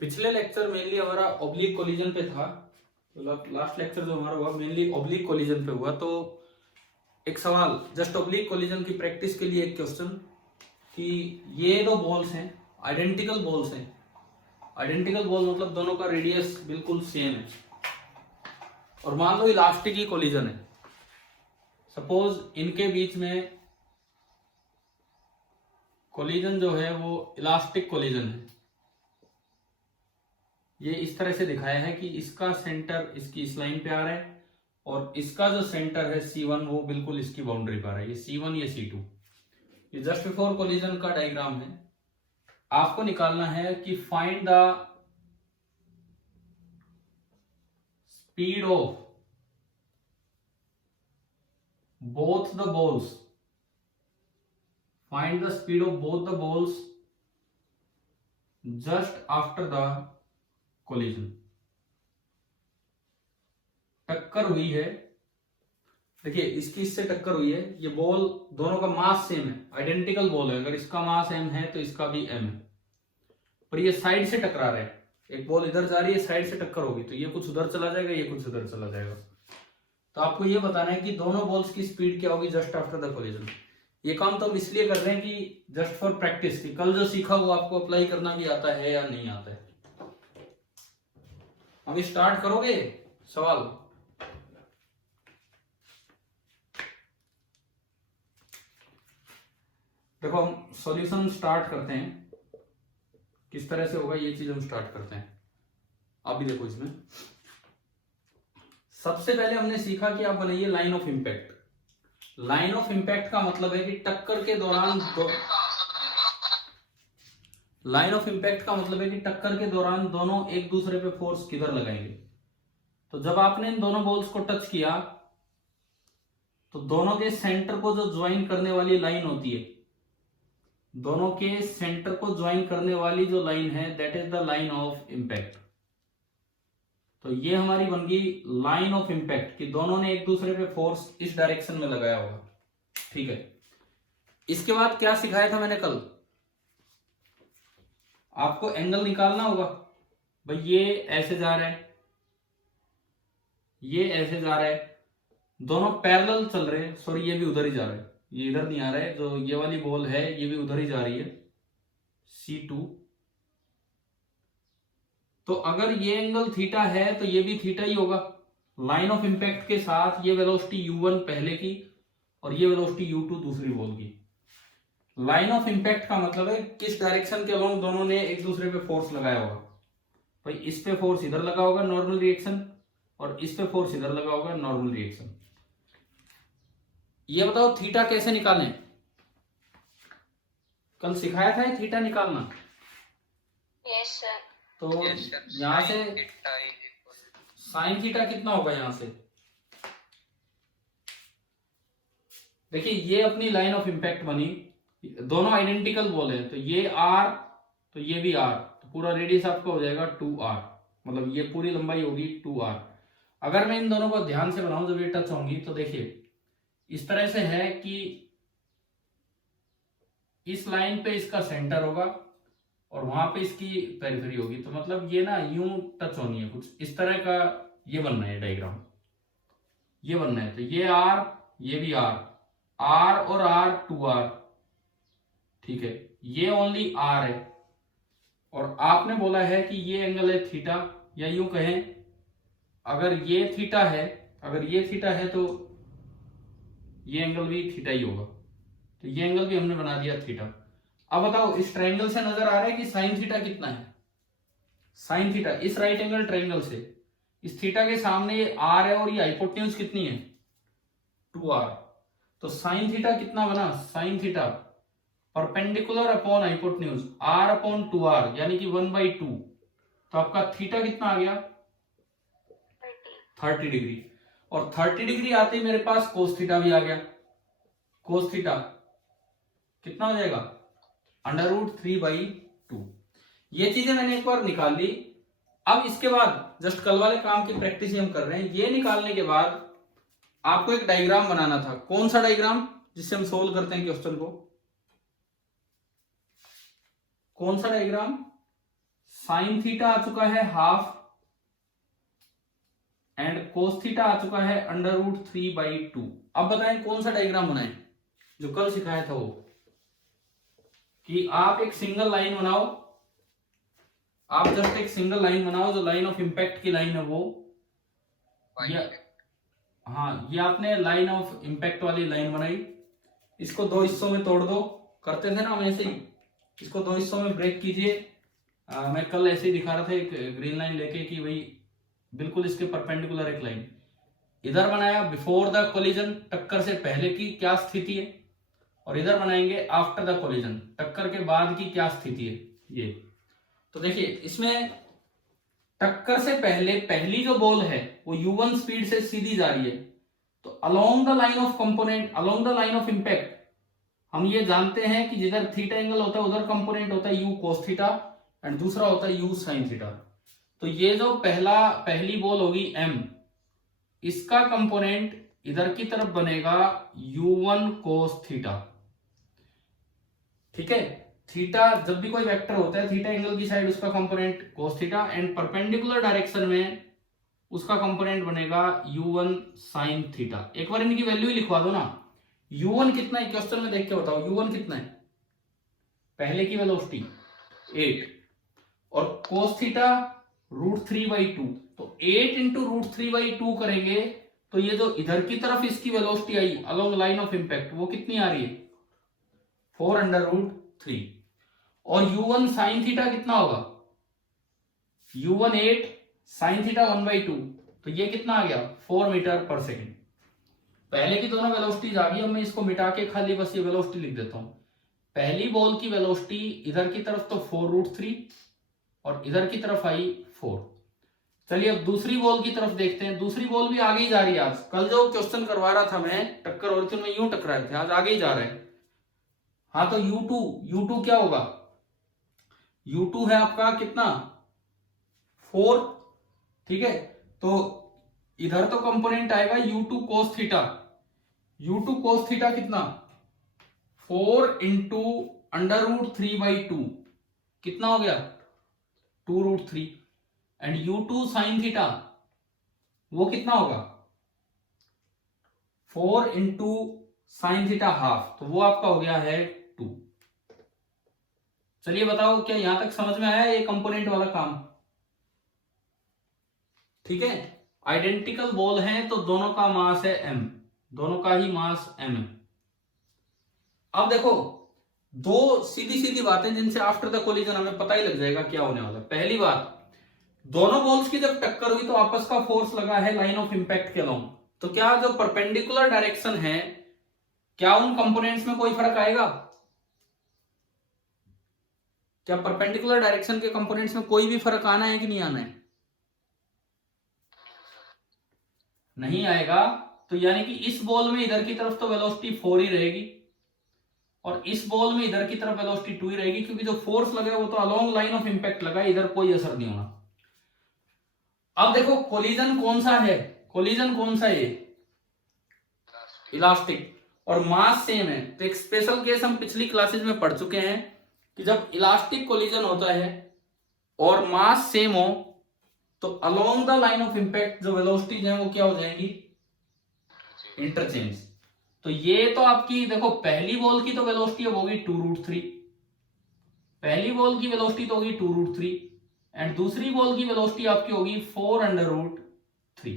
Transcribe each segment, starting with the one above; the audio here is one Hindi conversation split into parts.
पिछले लेक्चर मेनली हमारा ऑब्लिक कोलिजन पे था, मतलब लास्ट लेक्चर जो हमारा हुआ मेनली ऑब्लिक कोलिजन पे हुआ। तो एक सवाल जस्ट ऑब्लिक कोलिजन की प्रैक्टिस के लिए एक क्वेश्चन कि ये दो बॉल्स हैं, आइडेंटिकल बॉल्स हैं। आइडेंटिकल बॉल मतलब दोनों का रेडियस बिल्कुल सेम है और मान लो इलास्टिक ही कोलिजन है। सपोज इनके बीच में कोलिजन जो है वो इलास्टिक कोलिजन है। ये इस तरह से दिखाया है कि इसका सेंटर इसकी इस लाइन पे आ रहा है और इसका जो सेंटर है C1 वो बिल्कुल इसकी बाउंड्री पर आ रहा है। ये C1 ये C2, ये जस्ट बिफोर कोलिजन का डायग्राम है। आपको निकालना है कि find the speed of both the balls, find the speed of both the balls just after the collision। टक्कर हुई है, देखिए इसकी इससे टक्कर हुई है, ये बॉल दोनों का मास सेम है, आइडेंटिकल बॉल है। अगर इसका मास m है तो इसका भी m है, पर ये साइड से टकरा रहे हैं। एक बॉल इधर जा रही है, साइड से टक्कर होगी तो ये कुछ उधर चला जाएगा, ये कुछ उधर चला जाएगा। तो आपको ये बताना है कि दोनों बॉल्स की स्पीड क्या होगी जस्ट आफ्टर द कोलिजन। ये काम तो हम इसलिए कर रहे हैं कि जस्ट फॉर प्रैक्टिस, कि कल जो सीखा वो आपको अप्लाई करना भी आता है या नहीं आता है। अभी स्टार्ट करोगे सवाल। देखो हम सॉल्यूशन स्टार्ट करते हैं, किस तरह से होगा ये चीज हम स्टार्ट करते हैं। आप भी देखो इसमें सबसे पहले हमने सीखा कि आप बनाइए line of impact. Line of impact का मतलब है कि टक्कर के दौरान लाइन ऑफ इंपैक्ट का मतलब है कि टक्कर के दौरान दोनों एक दूसरे पे फोर्स किधर लगाएंगे। तो जब आपने इन दोनों बॉल्स को टच किया तो दोनों के सेंटर को जो ज्वाइन करने वाली लाइन होती है, दोनों के सेंटर को ज्वाइन करने वाली जो लाइन है that is the line of impact. तो ये हमारी बन गई लाइन ऑफ इंपैक्ट कि दोनों ने एक दूसरे पे फोर्स इस डायरेक्शन में लगाया होगा। ठीक है, इसके बाद क्या सिखाया था मैंने कल, आपको एंगल निकालना होगा। भाई ये ऐसे जा रहा है, ये ऐसे जा रहा है, दोनों पैरेलल चल रहे हैं। सॉरी ये भी उधर ही जा रहा है, ये इधर नहीं आ रहा है। जो ये वाली बॉल है ये भी उधर ही जा रही है C2। तो अगर ये एंगल थीटा है तो ये भी थीटा ही होगा। लाइन ऑफ इंपैक्ट के साथ ये वेलोसिटी U1 पहले की और ये वेलोसिटी U2 दूसरी बॉल की। लाइन ऑफ इंपैक्ट का मतलब है किस डायरेक्शन के अलोंग दोनों ने एक दूसरे पे फोर्स लगाया होगा। भाई इस पे फोर्स इधर लगा होगा नॉर्मल रिएक्शन, और इस पे फोर्स इधर लगा होगा नॉर्मल रिएक्शन। ये बताओ थीटा कैसे निकालें, कल सिखाया था थीटा निकालना। Yes sir. तो यहां से साइन थीटा कितना होगा, यहां से देखिए ये अपनी लाइन ऑफ इंपैक्ट बनी, दोनों आइडेंटिकल बॉल है। तो ये R तो ये भी R, तो पूरा रेडियस आपका हो जाएगा 2R, मतलब ये पूरी लंबाई होगी 2R। अगर मैं इन दोनों को ध्यान से बनाऊं जब ये टच होंगी तो देखिए इस तरह से है कि इस लाइन पे इसका सेंटर होगा और वहां पे इसकी पेरिफेरी होगी। तो मतलब ये ना यूं टच होनी है, कुछ इस तरह का ये बनना है डायग्राम, ये बनना है। तो ये R ये भी R, R और R 2R। ठीक है, ये ओनली R है और आपने बोला है कि ये एंगल है थीटा, या यूं कहें अगर ये थीटा है, अगर ये थीटा है तो ये एंगल भी थीटा ही होगा। तो ये एंगल भी हमने बना दिया थीटा। अब बताओ इस ट्रायंगल से नजर आ रहा है कि साइन थीटा कितना है। साइन थीटा इस राइट एंगल ट्रायंगल से इस थीटा के सामने ये R है और ये हाइपोटेन्यूज कितनी है 2R। तो साइन थीटा कितना बना, sine theta perpendicular upon hypotenuse R upon 2R यानी कि 1/2। तो आपका थीटा कितना आ गया 30 डिग्री, और 30 डिग्री आते ही मेरे पास कोस थीटा भी आ गया। कोस थीटा कितना हो जाएगा √3/2। ये चीजें मैंने एक बार निकाल ली। अब इसके बाद जस्ट कल वाले काम की प्रैक्टिस ही हम कर रहे हैं। ये निकालने के बाद आपको एक डायग्राम बनाना था। कौन सा डायग्राम, जिससे हम सोल्व करते हैं क्वेश्चन को, कौन सा डायग्राम, साइन थीटा आ चुका है हाफ एंड कोस थीटा आ चुका है √3/2। अब बताएं कौन सा डायग्राम बनाएं, जो कल सिखाया था वो, कि आप एक सिंगल लाइन बनाओ, आप जस्ट एक सिंगल लाइन बनाओ, जो लाइन ऑफ इम्पैक्ट की लाइन है वो, हाँ ये आपने लाइन ऑफ इम्पैक्ट वाली लाइन बनाई, इसको दो हिस्सों में तोड़ दो, करते थे ना हम ऐसे ही, इसको दो हिस्सों में ब्रेक कीजिए। मैं कल ऐसे ही दिखा रहा था एक ग्रीन लाइन लेके कि भाई बिल्कुल इसके परपेंडिकुलर एक लाइन इधर बनाया बिफोर द कोलिजन, टक्कर से पहले की क्या स्थिति है, और इधर बनाएंगे आफ्टर द कोलिजन, टक्कर के बाद की क्या स्थिति है। ये तो देखिए इसमें टक्कर से पहले पहली जो बॉल है वो u1 स्पीड से सीधी जा रही है, तो along the line of component, along the line of impact हम ये जानते हैं कि जिधर थीटा एंगल होता है उधर कंपोनेंट होता है u cos थीटा एंड दूसरा होता है u sin थीटा। तो ये जो पहली बॉल होगी m, इसका कंपोनेंट इधर की तरफ बनेगा u1 cos थीटा। ठीक है, थीटा जब भी कोई वेक्टर होता है थीटा एंगल की साइड उसका component cos theta and perpendicular direction में उसका कंपोनेंट बनेगा u1 sin थीटा। एक बार इनकी वैल्यू ही लिखवा दो ना, u1 कितना है क्वेश्चन में देख के बताओ, u1 कितना है, पहले की वेलोसिटी 8 और cos थीटा √3/2, तो 8 इंटू √3/2 करेंगे तो ये जो इधर की तरफ इसकी velocity I along line of impact वो कितनी आ रही है 4√3, और u1 sin थीटा कितना होगा, u1 8 sin थीटा 1/2, तो ये कितना आ गया 4 मीटर पर सेकेंड। पहले की दोनों वेलोसिटीज आ गई, अब मैं इसको मिटा के खाली बस ये वेलोसिटी लिख देता हूं। पहली बॉल की वेलोसिटी इधर की तरफ तो 4√3 और इधर की तरफ आई 4। चलिए अब दूसरी बॉल की तरफ देखते हैं, दूसरी बॉल भी आगे ही जा रही है। आज कल जो क्वेश्चन करवा रहा था मैं, टक्कर हो रही थी, मैं यूं टकरा रहे थे, आज आगे ही जा रहे हैं। हाँ तो u2 क्या होगा, u2 है आपका कितना 4, ठीक है, तो इधर तो कंपोनेंट आएगा u2 cos theta, u2 cos theta कितना 4 इंटू √3/2 कितना हो गया 2√3, एंड u2 sin थीटा वो कितना होगा 4 इंटू sin थीटा हाफ, तो वो आपका हो गया है 2। चलिए बताओ क्या यहां तक समझ में आया ये कंपोनेंट वाला काम। ठीक है, आइडेंटिकल बॉल हैं तो दोनों का मास है m, दोनों का ही मास m है। अब देखो दो सीधी सीधी बातें जिनसे आफ्टर द कोलिजन हमें पता ही लग जाएगा क्या होने वाला है। पहली बात, दोनों बॉल्स की जब टक्कर हुई तो आपस का फोर्स लगा है लाइन ऑफ इंपैक्ट के अलोंग, तो क्या जो परपेंडिकुलर डायरेक्शन है क्या उन कंपोनेंट्स में कोई फर्क आएगा, क्या परपेंडिकुलर डायरेक्शन के कंपोनेंट्स में कोई भी फर्क आना है कि नहीं आना है, नहीं आएगा। तो यानी कि इस बॉल में इधर की तरफ तो वेलोसिटी 4 ही रहेगी और इस बॉल में इधर की तरफ वेलोसिटी 2 ही रहेगी, क्योंकि जो फोर्स लगा है वो तो अलोंग लाइन ऑफ इंपैक्ट लगा है, इधर कोई असर नहीं होना। अब देखो कोलिजन कौन सा है, कोलिजन कौन सा है, इलास्टिक, और मास सेम है। तो एक स्पेशल केस हम पिछली क्लासेज में पढ़ चुके हैं कि जब इलास्टिक कोलिजन होता है और मास सेम हो तो along the line of impact जो वेलोसिटीज हैं वो क्या हो जाएंगी इंटरचेंज। तो ये तो आपकी देखो पहली बॉल की तो वेलोसिटी होगी 2√3, पहली बॉल की वेलोसिटी तो होगी 2√3 एंड दूसरी बॉल की वेलोसिटी आपकी होगी 4√3।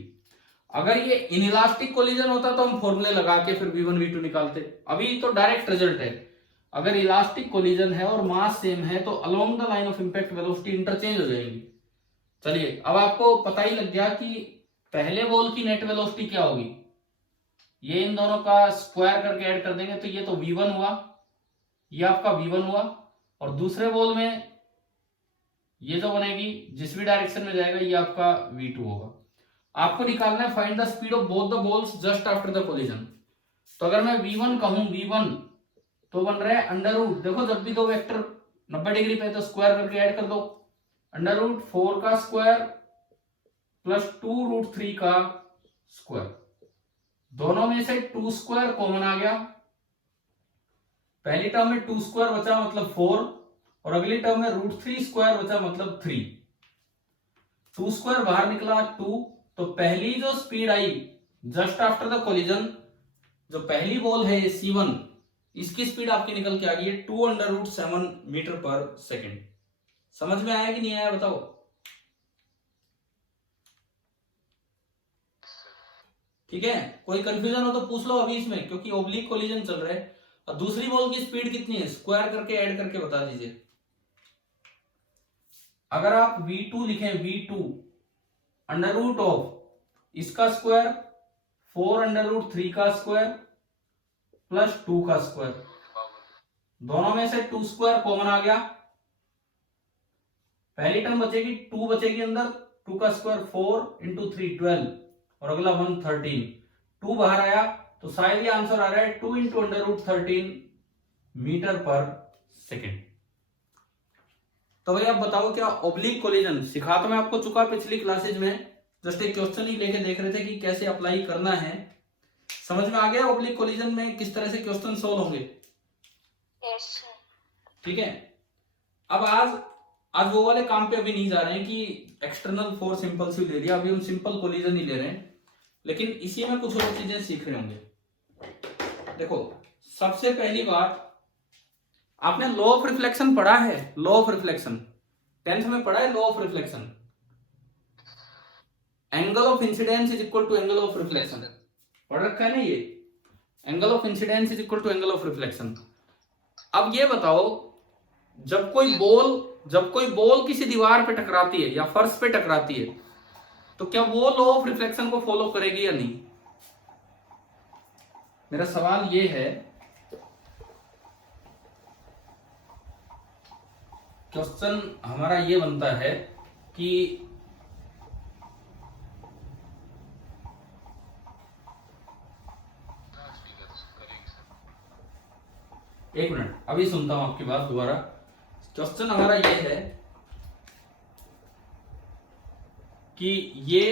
अगर ये इनइलास्टिक कोलिजन होता तो हम फॉर्मूले लगा के फिर v1 v2 निकालते, अभी तो डायरेक्ट रिजल्ट है। अगर इलास्टिक कोलिजन है और मास सेम है तो along the line of impact velocity interchange हो जाएगी। चलिए अब आपको पता ही लग गया कि पहले बॉल की नेट वेलोसिटी क्या होगी, ये इन दोनों का स्क्वायर करके ऐड कर देंगे तो ये तो v1 हुआ, ये आपका v1 हुआ, और दूसरे बॉल में ये जो बनेगी जिस भी डायरेक्शन में जाएगा ये आपका v2 होगा। आपको निकालना है find the speed of both the balls just after the collision. तो अगर मैं v1 कहूं, v1 तो बन रहा है अंडर रूट, देखो जब भी दो वेक्टर 90 डिग्री पे तो स्क्वायर करके ऐड कर दो, √4 का स्क्वायर प्लस 2√3 का स्क्वायर, दोनों में से 2 स्क्वायर कॉमन आ गया, पहली टर्म में 2 स्क्वायर बचा मतलब 4 और अगली टर्म में √3² बचा, मतलब 3। 2² बाहर निकला 2। तो पहली जो speed I just after the collision, जो पहली बॉल है C1, इसकी स्पीड आपकी निकल के आ गई है 2√7 मीटर पर सेकेंड। समझ में आया कि नहीं आया बताओ? ठीक है, कोई कंफ्यूजन हो तो पूछ लो अभी इसमें, क्योंकि ओब्लिक कोलिजन चल रहा है। और दूसरी बॉल की स्पीड कितनी है, स्क्वायर करके ऐड करके बता दीजिए। अगर आप v2 लिखें, v2 अंडर रूट ऑफ इसका स्क्वायर 4√3 का स्क्वायर प्लस 2 का स्क्वायर, दोनों में से 2² कॉमन आ गया, पहली टर्म बचेगी 2 बचेगी अंदर, 2 का स्क्वायर 4 इंटू 3 12 और अगला 1 13। 2 बाहर आया तो शायद ये आंसर आ रहा है 2 इंटू अंडर रूट 13 मीटर पर सेकेंड। तो भाई आप बताओ, क्या ओब्लिक कोलिजन सिखा तो मैं आपको चुका पिछली क्लासेज में, जस्ट एक क्वेश्चन ही लेके देख रहे थे कि कैसे अप्लाई करना है। समझ में आ गया ओब्लिक कोलिजन में किस तरह से क्वेश्चन सोल्व होंगे? Yes sir. ठीक है, अब आज वो वाले काम पे अभी नहीं जा रहे हैं कि एक्सटर्नल फोर्स इंपल्सिव ले लिया, अभी हम सिंपल कोलिजन ही ले रहे हैं, लेकिन इसी में कुछ और चीजें सीख रहे होंगे। देखो, सबसे पहली बात, आपने लॉ ऑफ रिफ्लेक्शन पढ़ा है? लॉ ऑफ रिफ्लेक्शन 10th में पढ़ा है। Law of reflection, angle of incidence is equal to angle of reflection, पढ़ रखा है ना ये? Angle of incidence is equal to angle of reflection. अब ये बताओ, जब कोई बॉल किसी दीवार पे टकराती है या फर्श पे टकराती है, तो क्या वो लॉ ऑफ रिफ्लेक्शन को फॉलो करेगी या नहीं? मेरा सवाल ये है, क्वेश्चन हमारा ये बनता है कि एक मिनट, अभी सुनता हूं आपकी बात दोबारा। क्वेश्चन हमारा ये है कि ये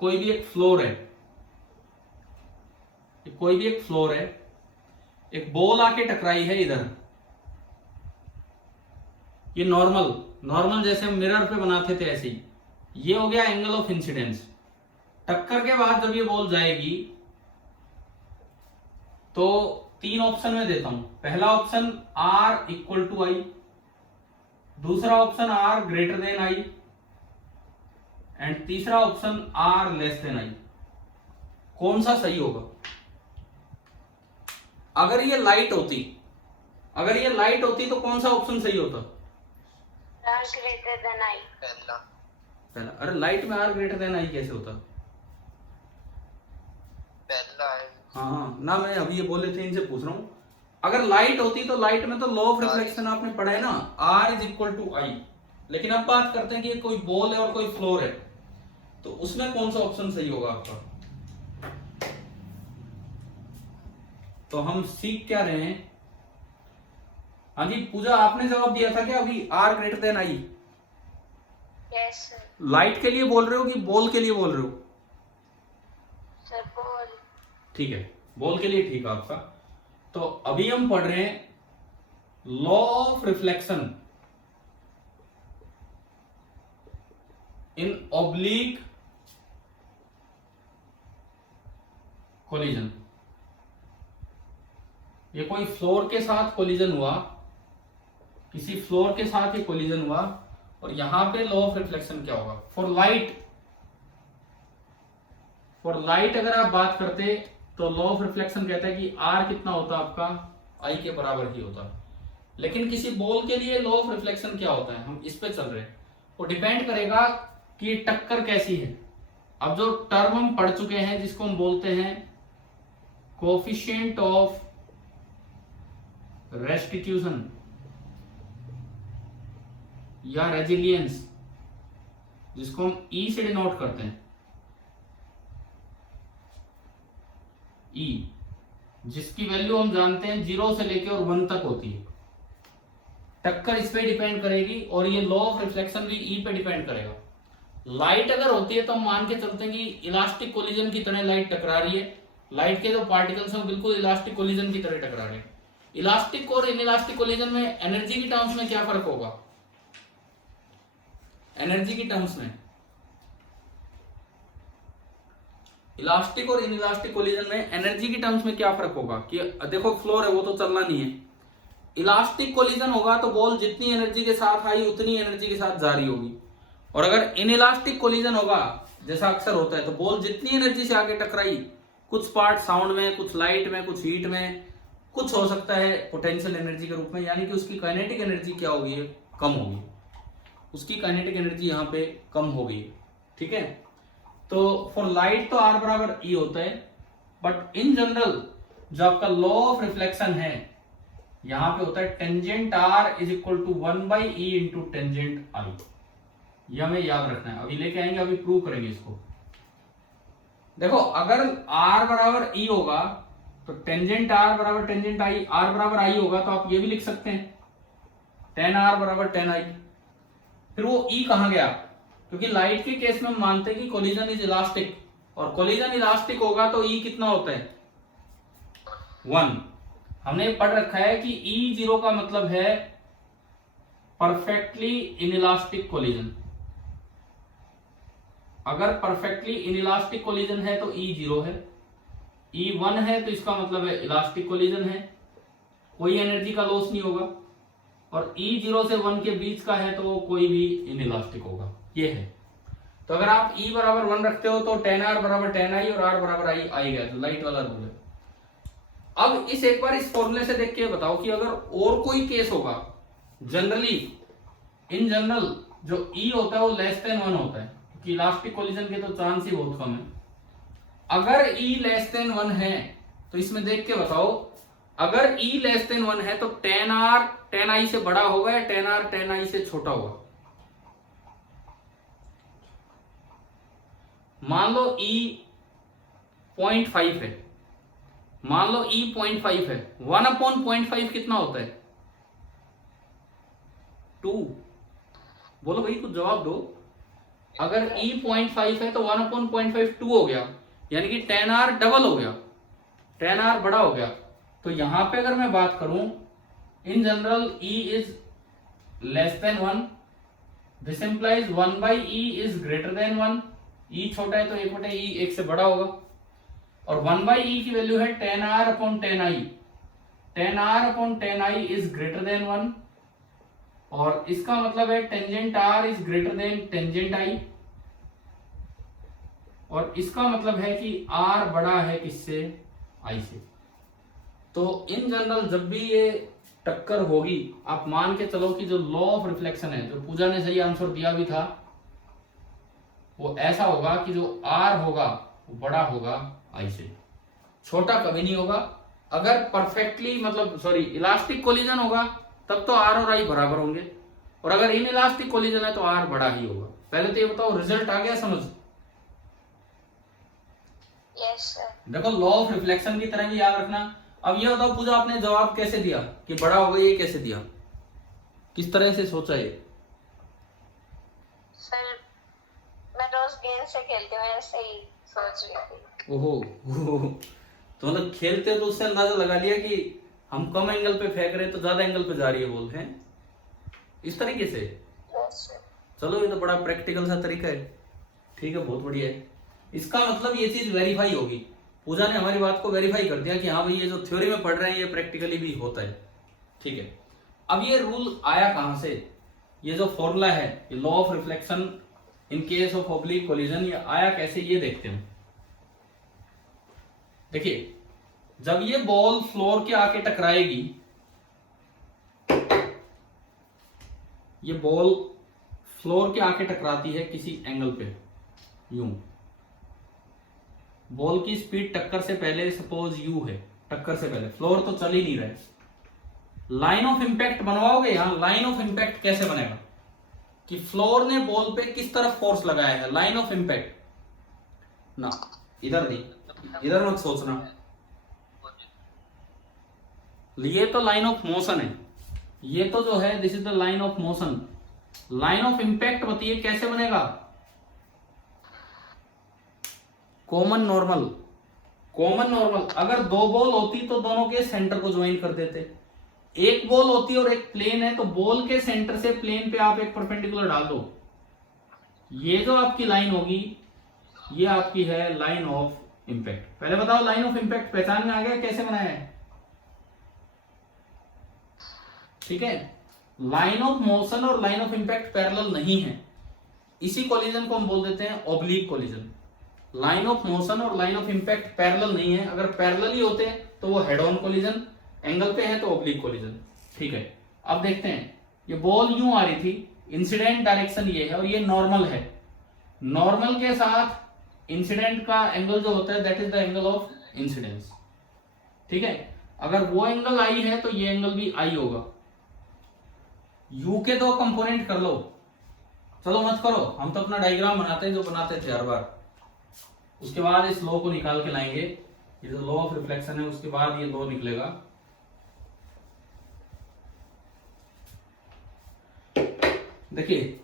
कोई भी एक फ्लोर है, एक बॉल आके टकराई है इधर, ये नॉर्मल जैसे हम मिरर पे बनाते थे ऐसे ही, ये हो गया एंगल ऑफ इंसिडेंस। टक्कर के बाद जब ये बॉल जाएगी तो 3 ऑप्शन में देता हूं। पहला option R equal to i, दूसरा option R greater than i, and तीसरा option R less than i. कौन सा सही होगा? अगर ये लाइट होती तो कौन सा ऑप्शन सही होता? R greater than I। पहला। अरे लाइट में R ग्रेटर देन आई कैसे होता? पहला है। हाँ ना, मैं अभी ये बोले थे इनसे पूछ रहा हूं। अगर लाइट होती तो लाइट में तो लॉ ऑफ रिफ्लेक्शन आपने पढ़ा है ना, R इज इक्वल टू आई। लेकिन अब बात करते हैं कि कोई बॉल है और कोई फ्लोर है, तो उसमें कौन सा ऑप्शन सही होगा आपका? तो हम सीख क्या रहे हैं? हाँ जी पूजा, आपने जवाब दिया था क्या अभी R greater than i? Yes sir. Light के लिए बोल रहे हो कि बॉल के लिए बोल रहे हो? Sir ball. ठीक है, बॉल के लिए ठीक है आपका। तो अभी हम पढ़ रहे हैं law of reflection in oblique collision. ये कोई फ्लोर के साथ कोलिजन हुआ, किसी फ्लोर के साथ ये कोलिजन हुआ, और यहां पे लॉ ऑफ रिफ्लेक्शन क्या होगा? फॉर लाइट अगर आप बात करते तो लॉ ऑफ रिफ्लेक्शन कहता है कि R कितना होता आपका? I के बराबर ही होता। लेकिन किसी बॉल के लिए लॉ ऑफ रिफ्लेक्शन क्या होता है, हम इस पे चल रहे हैं। वो डिपेंड करेगा कि टक्कर कैसी है। अब जो टर्म हम पढ़ चुके हैं जिसको हम बोलते हैं कोफिशिएंट ऑफ रेस्टिट्यूशन या रेजिलियंस, जिसको हम E से डिनोट करते हैं, E, जिसकी वैल्यू हम जानते हैं 0 से लेकर और 1 तक होती है। टक्कर इस पे डिपेंड करेगी, और ये लॉ ऑफ रिफ्लेक्शन भी E पे डिपेंड करेगा। लाइट अगर होती है तो हम मान के चलते हैं कि इलास्टिक कोलिजन की तरह लाइट टकरा रही है। लाइट के जो पार्टिकल्स हैं वो बिल्कुल इलास्टिक कोलिजन की तरह टकरा रहे हैं। इलास्टिक और इनइलास्टिक कोलिजन में एनर्जी की टर्म्स में क्या फर्क होगा? एनर्जी की टर्म्स में इलास्टिक और इनइलास्टिक कोलिजन में एनर्जी की टर्म्स में क्या फर्क होगा? कि देखो फ्लोर है वो तो चलना नहीं है। इलास्टिक कोलिजन होगा तो बॉल जितनी एनर्जी के साथ आई उतनी एनर्जी के साथ जा रही होगी, और अगर इनइलास्टिक कोलिजन होगा जैसा अक्सर होता है तो बॉल जितनी एनर्जी से आगे टकराई, कुछ पार्ट साउंड में, कुछ लाइट में, कुछ हीट में, कुछ हो सकता है पोटेंशियल एनर्जी के रूप में, यानी कि उसकी काइनेटिक एनर्जी क्या होगी? कम होगी। उसकी काइनेटिक एनर्जी यहाँ पे कम हो गई। ठीक है, तो फॉर लाइट तो R बराबर E होता है, बट इन जनरल जो आपका लॉ ऑफ रिफ्लेक्शन है यहां पे होता है tangent R is equal to 1/E into tangent I। ये हमें याद रखना है, अभी लेके आएंगे, अभी प्रूव करेंगे इसको। देखो अगर R बराबर E होगा तो टेंजेंट R बराबर टेंजेंट I, R बराबर I होगा तो आप ये भी लिख सकते हैं tan R बराबर tan I। फिर वो E कहां गया? क्योंकि लाइट के केस में हम मानते हैं कि कोलिजन इज इलास्टिक, और कोलिजन इलास्टिक होगा तो E कितना होता है? 1। हमने पढ़ रखा है कि E0 का मतलब है परफेक्टली इनइलास्टिक कोलिजन। अगर परफेक्टली इनइलास्टिक कोलिजन है तो E0 है, E1 है तो इसका मतलब है इलास्टिक कोलिजन है, कोई एनर्जी का लॉस नहीं होगा, और E0 से 1 के बीच का है तो कोई भी इनइलास्टिक होगा। ये है, तो अगर आप E बराबर 1 रखते हो तो tan R बराबर tan I और R बराबर I आ गया, तो लाइट वाला रूल है। अब इस एक बार इस फॉर्मूले से देख के बताओ कि अगर और कोई केस होगा, जनरली इन जनरल जो E होता है वो लेस देन 1 होता है, क्योंकि इलास्टिक कोलिजन के तो चांस ही बहुत कम है। अगर E लेस देन 1 है तो इसमें देख के बताओ, अगर E लेस देन 1 है तो tan R tan I से बड़ा होगा या tan R tan I से छोटा होगा? मान लो E 0.5 है, मान लो E 0.5 है, 1/0.5 कितना होता है? 2। बोलो भाई कुछ जवाब दो। अगर E 0.5 है तो 1/0.5 2 हो गया, यानी कि tan R डबल हो गया, tan R बड़ा हो गया। तो यहां पे अगर मैं बात करूं, in general E is less than 1, this implies 1/E is greater than 1। E छोटा है तो 1/E 1 से बड़ा होगा, और 1/E की वैल्यू है tan R upon tan I। tan R upon tan I is greater than 1, और इसका मतलब है tangent R is greater than tangent I, और इसका मतलब है कि R बड़ा है किससे? I से। तो इन जनरल जब भी ये टक्कर होगी, आप मान के चलो कि जो लॉ ऑफ रिफ्लेक्शन है, जो पूजा ने सही आंसर दिया भी था, वो ऐसा होगा कि जो R होगा वो बड़ा होगा I से, छोटा कभी नहीं होगा। अगर परफेक्टली मतलब सॉरी इलास्टिक कोलिजन होगा तब तो R और I बराबर होंगे, और अगर इन इलास्टिक कोलिजन है तो R बड़ा ही होगा। पहले तो ये बताओ, रिजल्ट आ गया समझ? Yes sir. देखो लॉ ऑफ रिफ्लेक्शन की तरह भी याद रखना। अब ये बताओ पूजा, आपने जवाब कैसे दिया कि बड़ा होगा, ये कैसे दिया, किस तरह से सोचा ये? सर मैं रोज गेंद से खेलती हूँ, ऐसे ही सोच रही थी। ओहो तो मतलब खेलते हो तो उससे अंदाजा लगा लिया कि हम कम एंगल पे फेंक रहे तो ज्यादा एंगल पे जा रही है बॉल, है इस तरीके से? Yes sir. चलो ये तो बड़ा प्रैक्टिकल सा तरीका है, ठीक है, बहुत बढ़िया है। इसका मतलब ये चीज वेरीफाई होगी, पूजा ने हमारी बात को वेरीफाई कर दिया कि हाँ भाई ये जो थ्योरी में पढ़ रहे हैं ये प्रैक्टिकली भी होता है। ठीक है, अब ये रूल आया कहां से? ये जो फॉर्मूला है, ये law of reflection in case of oblique collision, ये आया कैसे ये देखते हैं। देखिए जब ये बॉल फ्लोर के आके टकराएगी, ये बॉल फ्लोर के आके टकराती है किसी एंगल पे, यूं, बॉल की स्पीड टक्कर से पहले सपोज यू है, टक्कर से पहले फ्लोर तो चल ही नहीं रहा है, लाइन ऑफ इंपैक्ट बनवाओगे। यहां लाइन ऑफ इंपैक्ट कैसे बनेगा कि फ्लोर ने बॉल पे किस तरफ फोर्स लगाया है, लाइन ऑफ इंपैक्ट ना, इधर नहीं, इधर मत सोचना, ये तो लाइन ऑफ मोशन है, ये तो जो है this is the line of motion. Line of impact बताइए कैसे बनेगा? Common normal, common normal. अगर दो बॉल होती तो दोनों के सेंटर को ज्वाइन कर देते, एक बॉल होती है और एक प्लेन है, तो बॉल के सेंटर से प्लेन पे आप एक परपेंडिकुलर डाल दो, ये जो आपकी लाइन होगी ये आपकी है लाइन ऑफ इंपैक्ट। पहले बताओ लाइन ऑफ इंपैक्ट पहचान में आ गया कैसे बनाया है? ठीक है, लाइन ऑफ मोशन और लाइन ऑफ इंपैक्ट पैरेलल नहीं है, इसी कोलिजन को हम बोल देते हैं oblique collision. Line of motion और लाइन ऑफ इंपैक्ट पैरेलल नहीं है, अगर पैरेलल ही होते तो वो हेड ऑन कोलिजन, एंगल पे है तो ऑब्लिक कोलिजन। ठीक है, अब देखते हैं, ये बॉल यूं आ रही थी, इंसिडेंट डायरेक्शन ये है और ये नॉर्मल है, नॉर्मल के साथ इंसिडेंट का एंगल जो होता है that is the angle of incidence. ठीक है, अगर वो एंगल आई है तो ये एंगल भी आई होगा। यू के दो कंपोनेंट कर लो, चलो मत करो, हम तो अपना डायग्राम बनाते हैं जो बनाते थे हर बार, उसके बाद इस लॉ को निकाल के लाएंगे, ये जो लॉ ऑफ रिफ्लेक्शन है उसके बाद ये लॉ निकलेगा। देखिए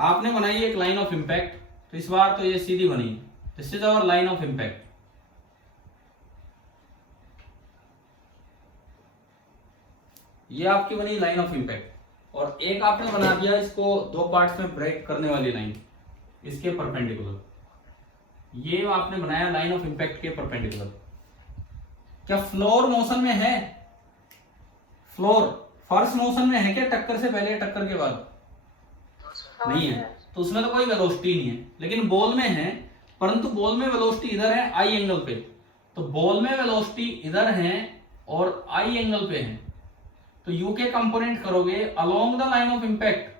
आपने बनाई एक लाइन ऑफ इंपैक्ट, तो इस बार तो ये सीधी बनी, this is our line of impact. ये आपकी बनी लाइन ऑफ इंपैक्ट, और एक आपने बना दिया इसको दो पार्ट्स में ब्रेक करने वाली लाइन, इसके परपेंडिकुलर, ये आपने बनाया लाइन ऑफ इंपैक्ट के परपेंडिकुलर। क्या फ्लोर मोशन में है? फ्लोर फर्श मोशन में है क्या? टक्कर से पहले टक्कर के बाद? नहीं है, तो उसमें तो कोई वेलोसिटी नहीं है, लेकिन बॉल में है, परंतु बॉल में वेलोसिटी इधर है आई एंगल पे, तो बॉल में वेलोसिटी इधर है और आई एंगल पे है, तो यू के कंपोनेंट करोगे along the line of impact,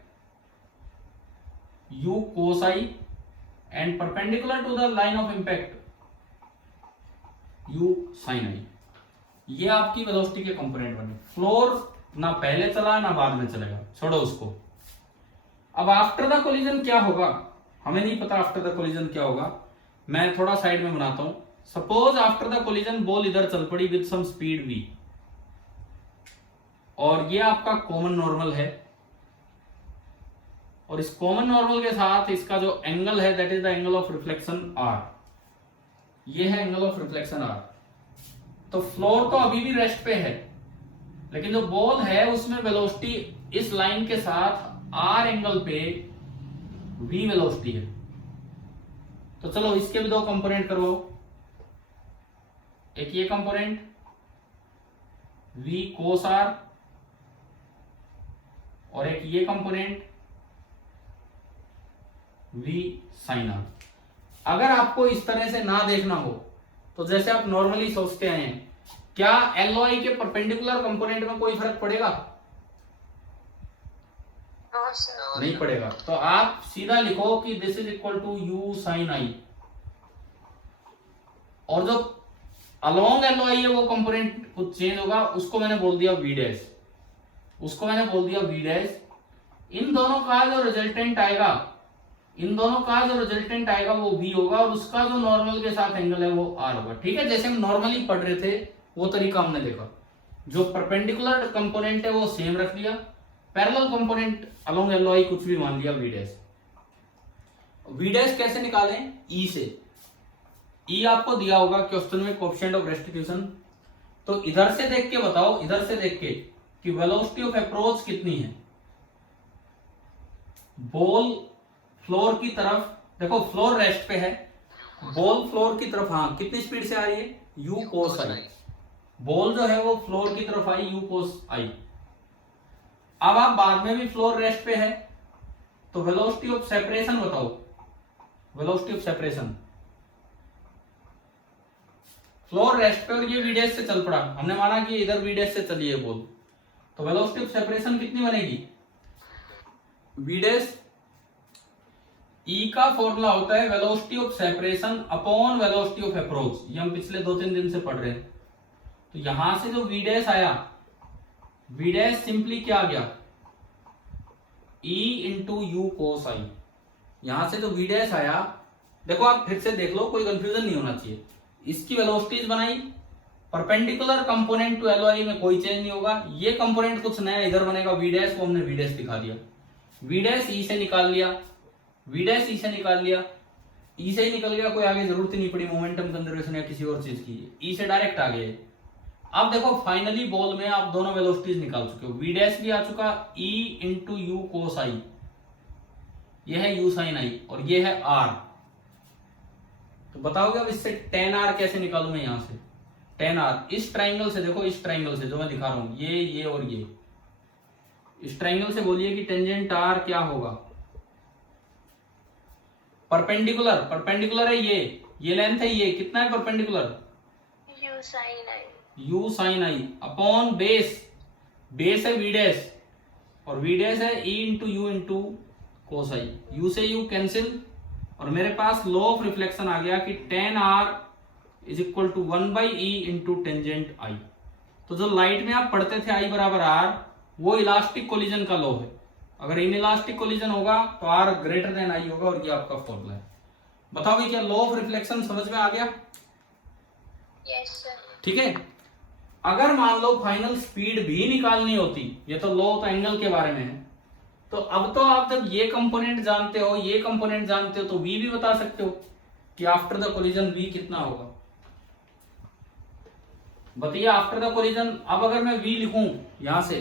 u cos i and perpendicular to the line of impact u sine i. ये आपकी वेलोसिटी के कंपोनेंट बने। फ्लोर ना पहले चला ना बाद में चलेगा, छोड़ो उसको। अब आफ्टर द कोलिजन क्या होगा, हमें नहीं पता आफ्टर द कोलिजन क्या होगा, मैं थोड़ा साइड में बनाता हूं। Suppose after the collision ball इधर चल पड़ी विद सम स्पीड v, और ये आपका कॉमन नॉर्मल है, और इस कॉमन नॉर्मल के साथ इसका जो एंगल है that is the angle of reflection r, ये है एंगल ऑफ रिफ्लेक्शन r। तो फ्लोर तो अभी भी रेस्ट पे है, लेकिन जो बॉल है उसमें वेलोसिटी इस लाइन के साथ r एंगल पे v वेलोसिटी है। तो चलो इसके भी दो कंपोनेंट करवाओ, एक ये कंपोनेंट v cos r और एक ये कंपोनेंट v sin r। अगर आपको इस तरह से ना देखना हो तो जैसे आप नॉर्मली सोचते हैं, क्या LOI के परपेंडिकुलर कंपोनेंट में कोई फर्क पड़ेगा? नहीं पड़ेगा, तो आप सीधा लिखो कि this is equal to u sin i, और जो अलोंग LOI है वो कंपोनेंट कुछ चेंज होगा, उसको मैंने बोल दिया v डैश, उसको मैंने बोल दिया v डैश। इन दोनों का जो रिजल्टेंट आएगा, इन दोनों का जो रिजल्टेंट आएगा वो v होगा, और उसका जो नॉर्मल के साथ एंगल है वो r होगा। ठीक है, जैसे हम नॉर्मली पढ़ रहे थे वो तरीका हमने देखा, जो परपेंडिकुलर कंपोनेंट है वो सेम रख लिया, पैरेलल कंपोनेंट अलोंग LOI कुछ भी मान लिया v डैश। v डैश कैसे निकालें? e से। e आपको दिया होगा क्वेश्चन में कोएफिशिएंट ऑफ रेस्टिट्यूशन, तो इधर से देख के बताओ, इधर से देख के कि वेलोसिटी ऑफ अप्रोच कितनी है। बॉल फ्लोर की तरफ, देखो फ्लोर रेस्ट पे है, बॉल फ्लोर की तरफ, हाँ कितनी स्पीड से आ रही है? u cos i। बॉल जो है वो फ्लोर की तरफ आई u cos i। अब आप बाद में भी फ्लोर रेस्ट पे है, तो वेलोसिटी ऑफ सेपरेशन बताओ, velocity of separation. Floor rest पे और ये v डैश से चल पड़ा, हमने माना कि इधर v डैश से चली है बॉल, तो वेलोसिटी ऑफ सेपरेशन कितनी बनेगी? v डैश, E का फॉर्मूला होता है velocity of separation upon velocity of approach, ये हम पिछले 2-3 दिन से पढ़ रहे हैं। तो यहां से जो v डैश आया, v डैश सिंपली क्या आ गया? E इंटू यू कोस आई। यहां से जो v डैश आया, देखो आप फिर से देख लो, कोई कंफ्यूजन नहीं होना चाहिए। इसकी वेलोसिटीज बनाई, परपेंडिकुलर कंपोनेंट टू LOI में कोई चेंज नहीं होगा, ये कंपोनेंट कुछ नया इधर बनेगा v डैश, वो हमने v डैश दिखा दिया। v डैश E से निकाल लिया, v डैश E से निकाल लिया, E से ही निकल गया, कोई आगे जरूरत ही नहीं पड़ी मोमेंटम कंजर्वेशन या किसी और चीज की, E से डायरेक्ट आ गए। अब देखो फाइनली बॉल में आप दोनों वेलोसिटीज निकाल चुके हो, वी डैश भी आ चुका, E इंटू यू कोस आई, ये है यू साइन आई, और ये है R। तो बताओगे अब इससे tan R कैसे निकालू मैं यहां से? tan R इस ट्राइंगल से, देखो इस ट्राइंगल से जो मैं दिखा रहा हूं, ये और ये, इस ट्राइंगल से बोलिए कि टेंजेंट R क्या होगा? परपेंडिकुलर, परपेंडिकुलर है ये लेंथ है, ये कितना है perpendicular? U sine i, u sine i upon base, base है वी डैश और वी डैश है E into u into cos i, u से यू कैंसिल, और मेरे पास लॉ ऑफ रिफ्लेक्शन आ गया कि tan R is equal to 1/e into tangent i. तो जो लाइट में आप पढ़ते थे I बराबर R, वो इलास्टिक कोलिजन का लॉ है। अगर इन इलास्टिक कोलिजन होगा तो R ग्रेटर देन I होगा, और ये आपका फॉर्मूला है। बताओगे क्या लॉ ऑफ रिफ्लेक्शन समझ में आ गया? Yes sir. ठीक है। अगर मान लो फाइनल स्पीड भी निकालनी होती, ये तो लॉ ऑफ एंगल के बारे में है, तो अब तो आप जब ये कंपोनेंट जानते हो, ये कंपोनेंट जानते हो, तो v भी बता सकते हो कि आफ्टर द कोलिजन v कितना होगा। बताइए आफ्टर द कोलिजन, अब अगर मैं v लिखूं यहां से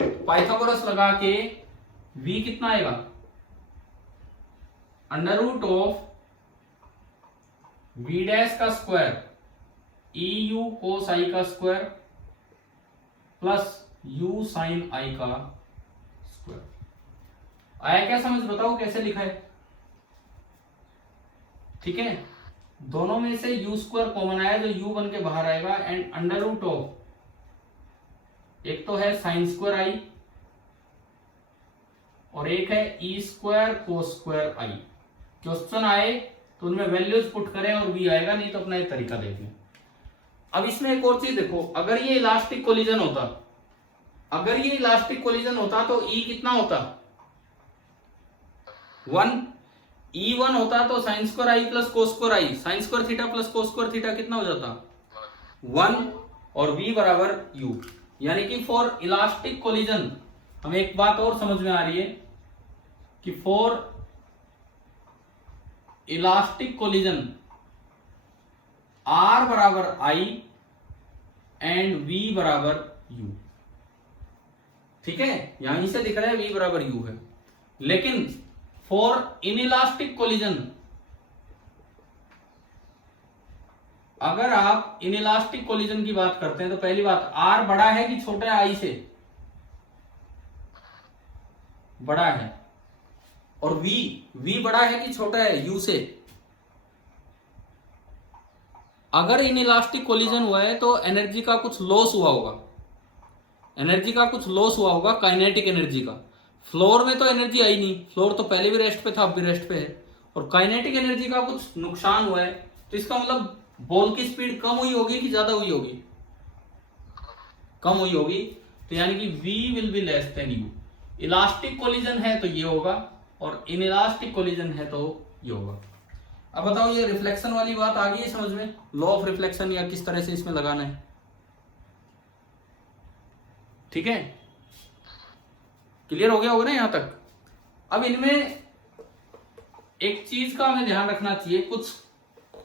पाइथागोरस लगा के, v कितना आएगा? Under root of v dash का square e u cos i का square plus u sine i का स्क्वायर। आया क्या समझ? बताओ कैसे लिखा है? ठीक है, दोनों में से u स्क्वायर कॉमन आया, जो u बन के बाहर आएगा, एंड अंडर रूट ऑफ, एक तो है साइन स्क्वायर i और एक है e square cos square i। Question आए तो उनमें वैल्यूज पुट करें और v आएगा, नहीं तो अपना एक तरीका देख लें। अब इसमें एक और चीज देखो, अगर ये इलास्टिक कोलिजन होता, अगर ये इलास्टिक कोलिजन होता तो E कितना होता? 1। E1 होता तो sine square i plus cos square i, sine square theta plus cos square theta कितना हो जाता? 1, और V बराबर U। यानी कि फॉर इलास्टिक कोलिजन हमें एक बात और समझ में आ रही है कि फॉर इलास्टिक कोलिजन R बराबर I एंड V बराबर U। ठीक है, यहां से दिख रहा है V बराबर U है, लेकिन फॉर इनइलास्टिक कोलिजन, अगर आप इनइलास्टिक कोलिजन की बात करते हैं तो पहली बात, R बड़ा है कि छोटा है I से? बड़ा है। और V बड़ा है कि छोटा है U से? अगर इनइलास्टिक कोलिजन हुआ है तो एनर्जी का कुछ लॉस हुआ होगा, एनर्जी का कुछ लॉस हुआ होगा, काइनेटिक एनर्जी का। फ्लोर में तो एनर्जी आई नहीं, फ्लोर तो पहले भी रेस्ट पे था, अब भी रेस्ट पे है, और काइनेटिक एनर्जी का कुछ नुकसान हुआ है, तो इसका मतलब बॉल की स्पीड कम हुई होगी कि ज्यादा हुई होगी? कम हुई होगी, तो यानी कि v will be less than u। Elastic collision है तो ये होगा, और इनइलास्टिक कोलिजन है तो ये होगा। अब बताओ ये रिफ्लेक्शन वाली बात आ गई है समझ में? लॉ ऑफ रिफ्लेक्शन या किस तरह से इसमें लगाना है। ठीक है, क्लियर हो गया होगा ना यहां तक? अब इनमें एक चीज का हमें ध्यान रखना चाहिए, कुछ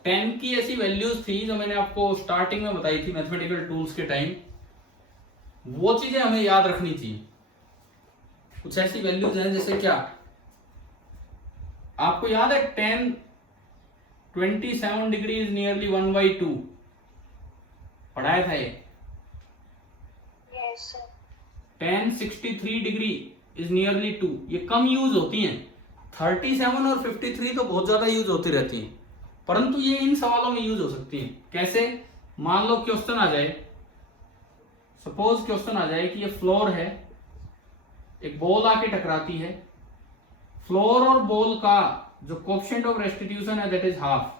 10 की ऐसी वैल्यूज थी जो मैंने आपको स्टार्टिंग में बताई थी मैथमेटिकल टूल्स के टाइम, वो चीजें हमें याद रखनी चाहिए। कुछ ऐसी वैल्यूज हैं जैसे क्या, आपको याद है 10 27 डिग्री इज नियरली 1/2, पढ़ाया था ये। Yes sir. 10 63 degree is nearly 2, ये कम यूज होती हैं। 37 और 53 तो बहुत ज्यादा यूज होती रहती हैं, परंतु ये इन सवालों में यूज हो सकती हैं। कैसे? मान लो क्वेश्चन आ जाए, सपोज क्वेश्चन आ जाए कि ये फ्लोर है, एक बॉल आके टकराती है, फ्लोर और बॉल का जो कोएफिशिएंट ऑफ रेस्टिट्यूशन है दैट इज हाफ।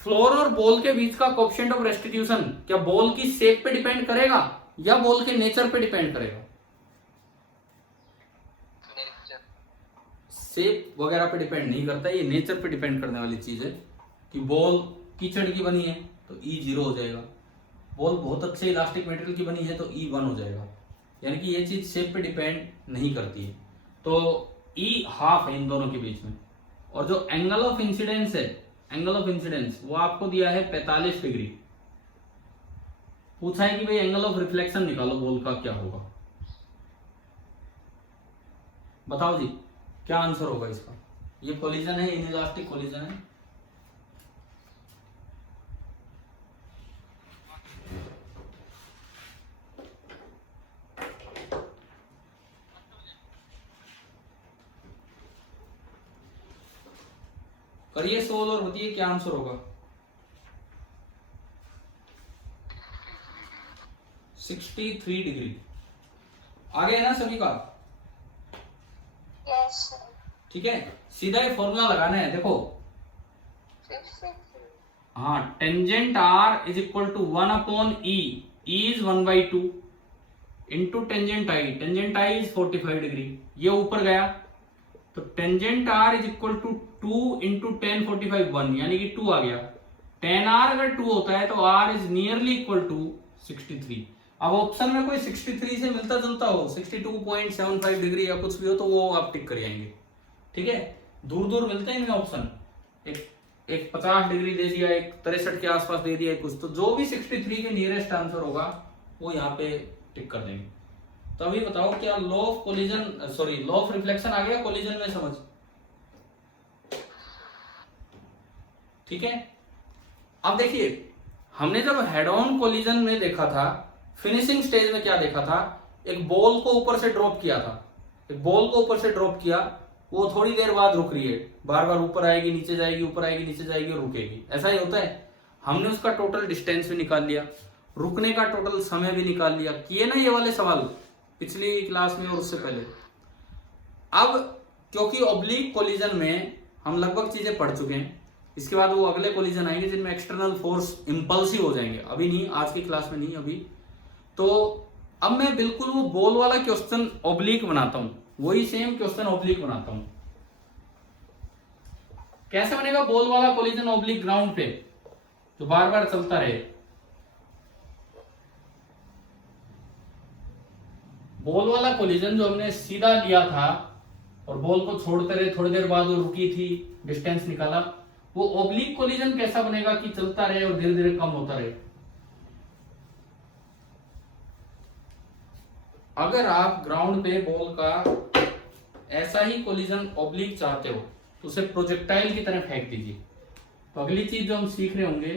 फ्लोर और बॉल के बीच का कोएफिशिएंट ऑफ रेस्टिट्यूशन क्या बॉल की शेप पे डिपेंड करेगा या बॉल के नेचर पे डिपेंड करेगा? शेप वगैरह पे डिपेंड नहीं करता, ये नेचर पे डिपेंड करने वाली चीज है। कि बॉल कीचड़ की बनी है तो E 0 हो जाएगा, बॉल बहुत अच्छे इलास्टिक मटेरियल की बनी है तो E 1 हो जाएगा। यानी कि ये चीज शेप पे डिपेंड नहीं करती है, तो E हाफ है इन दोनों के बीच में। और जो एंगल ऑफ इंसिडेंस है, एंगल ऑफ इंसिडेंस वो आपको दिया है 45 डिग्री। पूछा है कि भाई एंगल ऑफ रिफ्लेक्शन निकालो बॉल का, क्या होगा? बताओ जी, क्या आंसर होगा इसका? ये कोलिजन है, इनइलास्टिक कोलिजन है। करिए सोल्व और बताइए क्या आंसर होगा। 63 डिग्री। आगे है ना सभी का? यस ठीक है, सीधा ये फॉर्मूला लगाना है, देखो। 53 हाँ, tangent r is equal to 1/e, e is 1/2 into tangent i. Tangent i is 45 degree, ये ऊपर गया तो tangent r is equal to 2 into 10 45 1, यानी कि 2 आ गया। टेन आर अगर 2 होता है तो r is nearly equal to 63। अब ऑप्शन में कोई 63 से मिलता जुलता हो, 62.75 डिग्री या कुछ भी हो, तो वो आप टिक कर आएंगे। ठीक है, दूर दूर मिलते हैं इनमें ऑप्शन, एक 50 डिग्री दे दिया, एक 63 के आसपास दे दिया, कुछ तो जो भी 63 के नियरेस्ट आंसर होगा वो यहाँ पे टिक कर देंगे। तो अभी बताओ, क्या law of collision, sorry law of reflection आ गया कोलिजन में समझ? ठीक है, अब देखिए, हमने जब हेड ऑन कोलिजन में देखा था, फिनिशिंग स्टेज में क्या देखा था, एक बॉल को ऊपर से ड्रॉप किया था, एक बॉल को ऊपर से ड्रॉप किया, वो थोड़ी देर बाद रुक रही है, बार बार ऊपर आएगी नीचे जाएगी, ऊपर आएगी नीचे जाएगी और रुकेगी, ऐसा ही होता है। हमने उसका टोटल डिस्टेंस भी निकाल लिया, रुकने का टोटल समय भी निकाल लिया, किए ना ये वाले सवाल पिछली क्लास में और उससे पहले। अब क्योंकि ऑब्लिक कोलिजन में हम लगभग चीजें पढ़ चुके हैं, इसके बाद वो अगले कोलिजन आएंगे जिनमें एक्सटर्नल फोर्स इंपल्सिव हो जाएंगे, अभी नहीं, आज की क्लास में नहीं अभी। तो अब मैं बिल्कुल वो बॉल वाला क्वेश्चन ऑब्लिक बनाता हूं, वही सेम क्वेश्चन ऑब्लिक बनाता हूं। कैसे बनेगा बॉल वाला कोलिजन ऑब्लिक ग्राउंड पे जो बार बार चलता रहे? बॉल वाला कोलिजन जो हमने सीधा लिया था और बॉल को छोड़ते रहे, थोड़ी देर बाद वो रुकी थी, डिस्टेंस निकाला, वो ऑब्लिक कोलिजन कैसा बनेगा कि चलता रहे और धीरे धीरे कम होता रहे? अगर आप ग्राउंड पे बॉल का ऐसा ही कोलिजन ऑब्लिक चाहते हो तो उसे प्रोजेक्टाइल की तरह फेंक दीजिए। तो अगली चीज जो हम सीख रहे होंगे,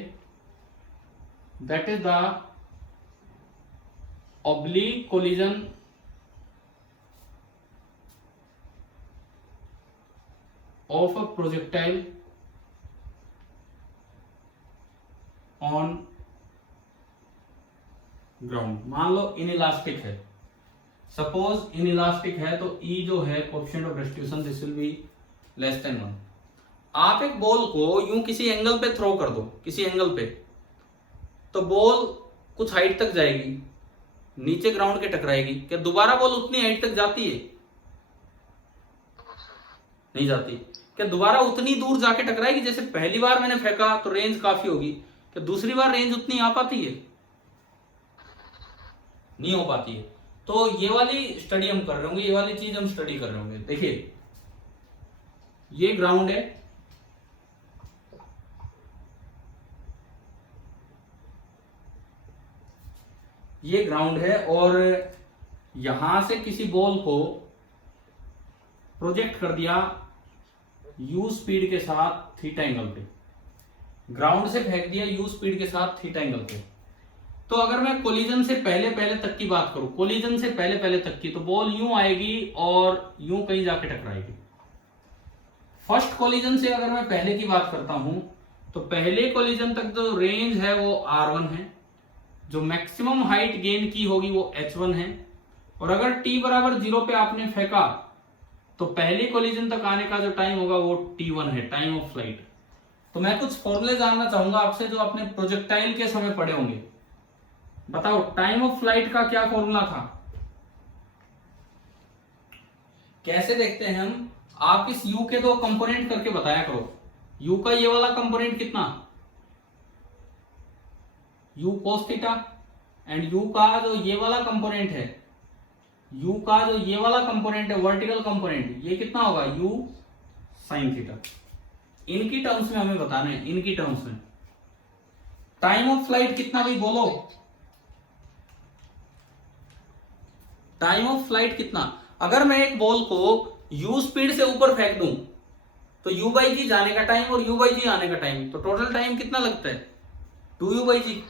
that is the oblique collision of a projectile on ground. मान लो इनइलास्टिक है, सपोज इनइलास्टिक है, तो E जो है coefficient of restitution, this will be less than 1। आप एक बॉल को यूं किसी एंगल पे थ्रो कर दो, किसी एंगल पे, तो बॉल कुछ हाइट तक जाएगी, नीचे ग्राउंड के टकराएगी, क्या दोबारा बॉल उतनी हाइट तक जाती है? नहीं जाती। क्या दोबारा उतनी दूर जाके टकराएगी? जैसे पहली बार मैंने फेंका तो रेंज काफी होगी, क्या दूसरी बार रेंज उतनी आ पाती है? नहीं हो पाती है। तो ये वाली स्टडी हम कर रहे होंगे, ये वाली चीज हम स्टडी कर रहे होंगे। देखिए, ये ग्राउंड है, ये ग्राउंड है, और यहां से किसी बॉल को प्रोजेक्ट कर दिया u स्पीड के साथ थीटा एंगल पे, ग्राउंड से फेंक दिया u स्पीड के साथ थीटा एंगल पे। तो अगर मैं कोलिजन से पहले पहले तक की बात करूं, कोलिजन से पहले पहले तक की, तो बॉल यूं आएगी और यूं कहीं जाके टकराएगी। फर्स्ट कोलिजन से अगर मैं पहले की बात करता हूं, तो पहले कोलिजन तक जो रेंज है वो r1 है, जो मैक्सिमम हाइट गेन की होगी वो h1 है, और अगर t बराबर 0 पे आपने फेंका तो पहले कोलिजन तक आने का जो टाइम होगा वो t1 है, टाइम ऑफ फ्लाइट। तो मैं कुछ फॉर्मूले जानना चाहूंगा आपसे जो आपने प्रोजेक्टाइल के समय पढ़े होंगे। बताओ, टाइम ऑफ फ्लाइट का क्या फॉर्मूला था? कैसे देखते हैं हम? आप इस u के दो कंपोनेंट करके बताया करो। u का ये वाला कंपोनेंट कितना? u cos theta, and u का जो ये वाला कंपोनेंट है, u का जो ये वाला कंपोनेंट है, वर्टिकल कंपोनेंट, ये कितना होगा? u sin theta. इनकी टर्म्स में हमें बताना है, इनकी टर्म्स में। टाइम ऑफ फ्लाइट कितना भी बोलो? टाइम ऑफ फ्लाइट कितना, अगर मैं एक बॉल को u स्पीड से ऊपर फेंक दूं तो u बाई जी जाने का टाइम और u बाई जी आने का टाइम, तो टोटल टाइम कितना लगता है 2u बाई जी।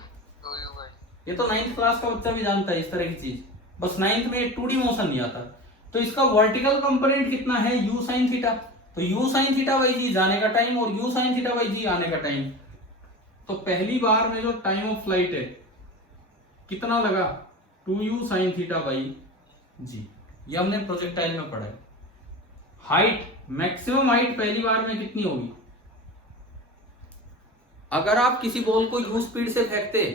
ये तो 9th क्लास का बच्चा भी जानता है इस तरह की चीज, बस 9th में 2D मोशन नहीं आता। तो इसका वर्टिकल कंपोनेंट कितना है u साइन थीटा, तो u साइन थीटा बाई जी जाने का टाइम और u साइन थीटा बाई जी आने का टाइम। तो पहली बार में जो टाइम ऑफ फ्लाइट है कितना लगा 2u साइन थीटा बाई जी, ये हमने प्रोजेक्टाइल में पढ़ा है। हाइट, मैक्सिमम हाइट पहली बार में कितनी होगी, अगर आप किसी बॉल को u स्पीड से फेंकते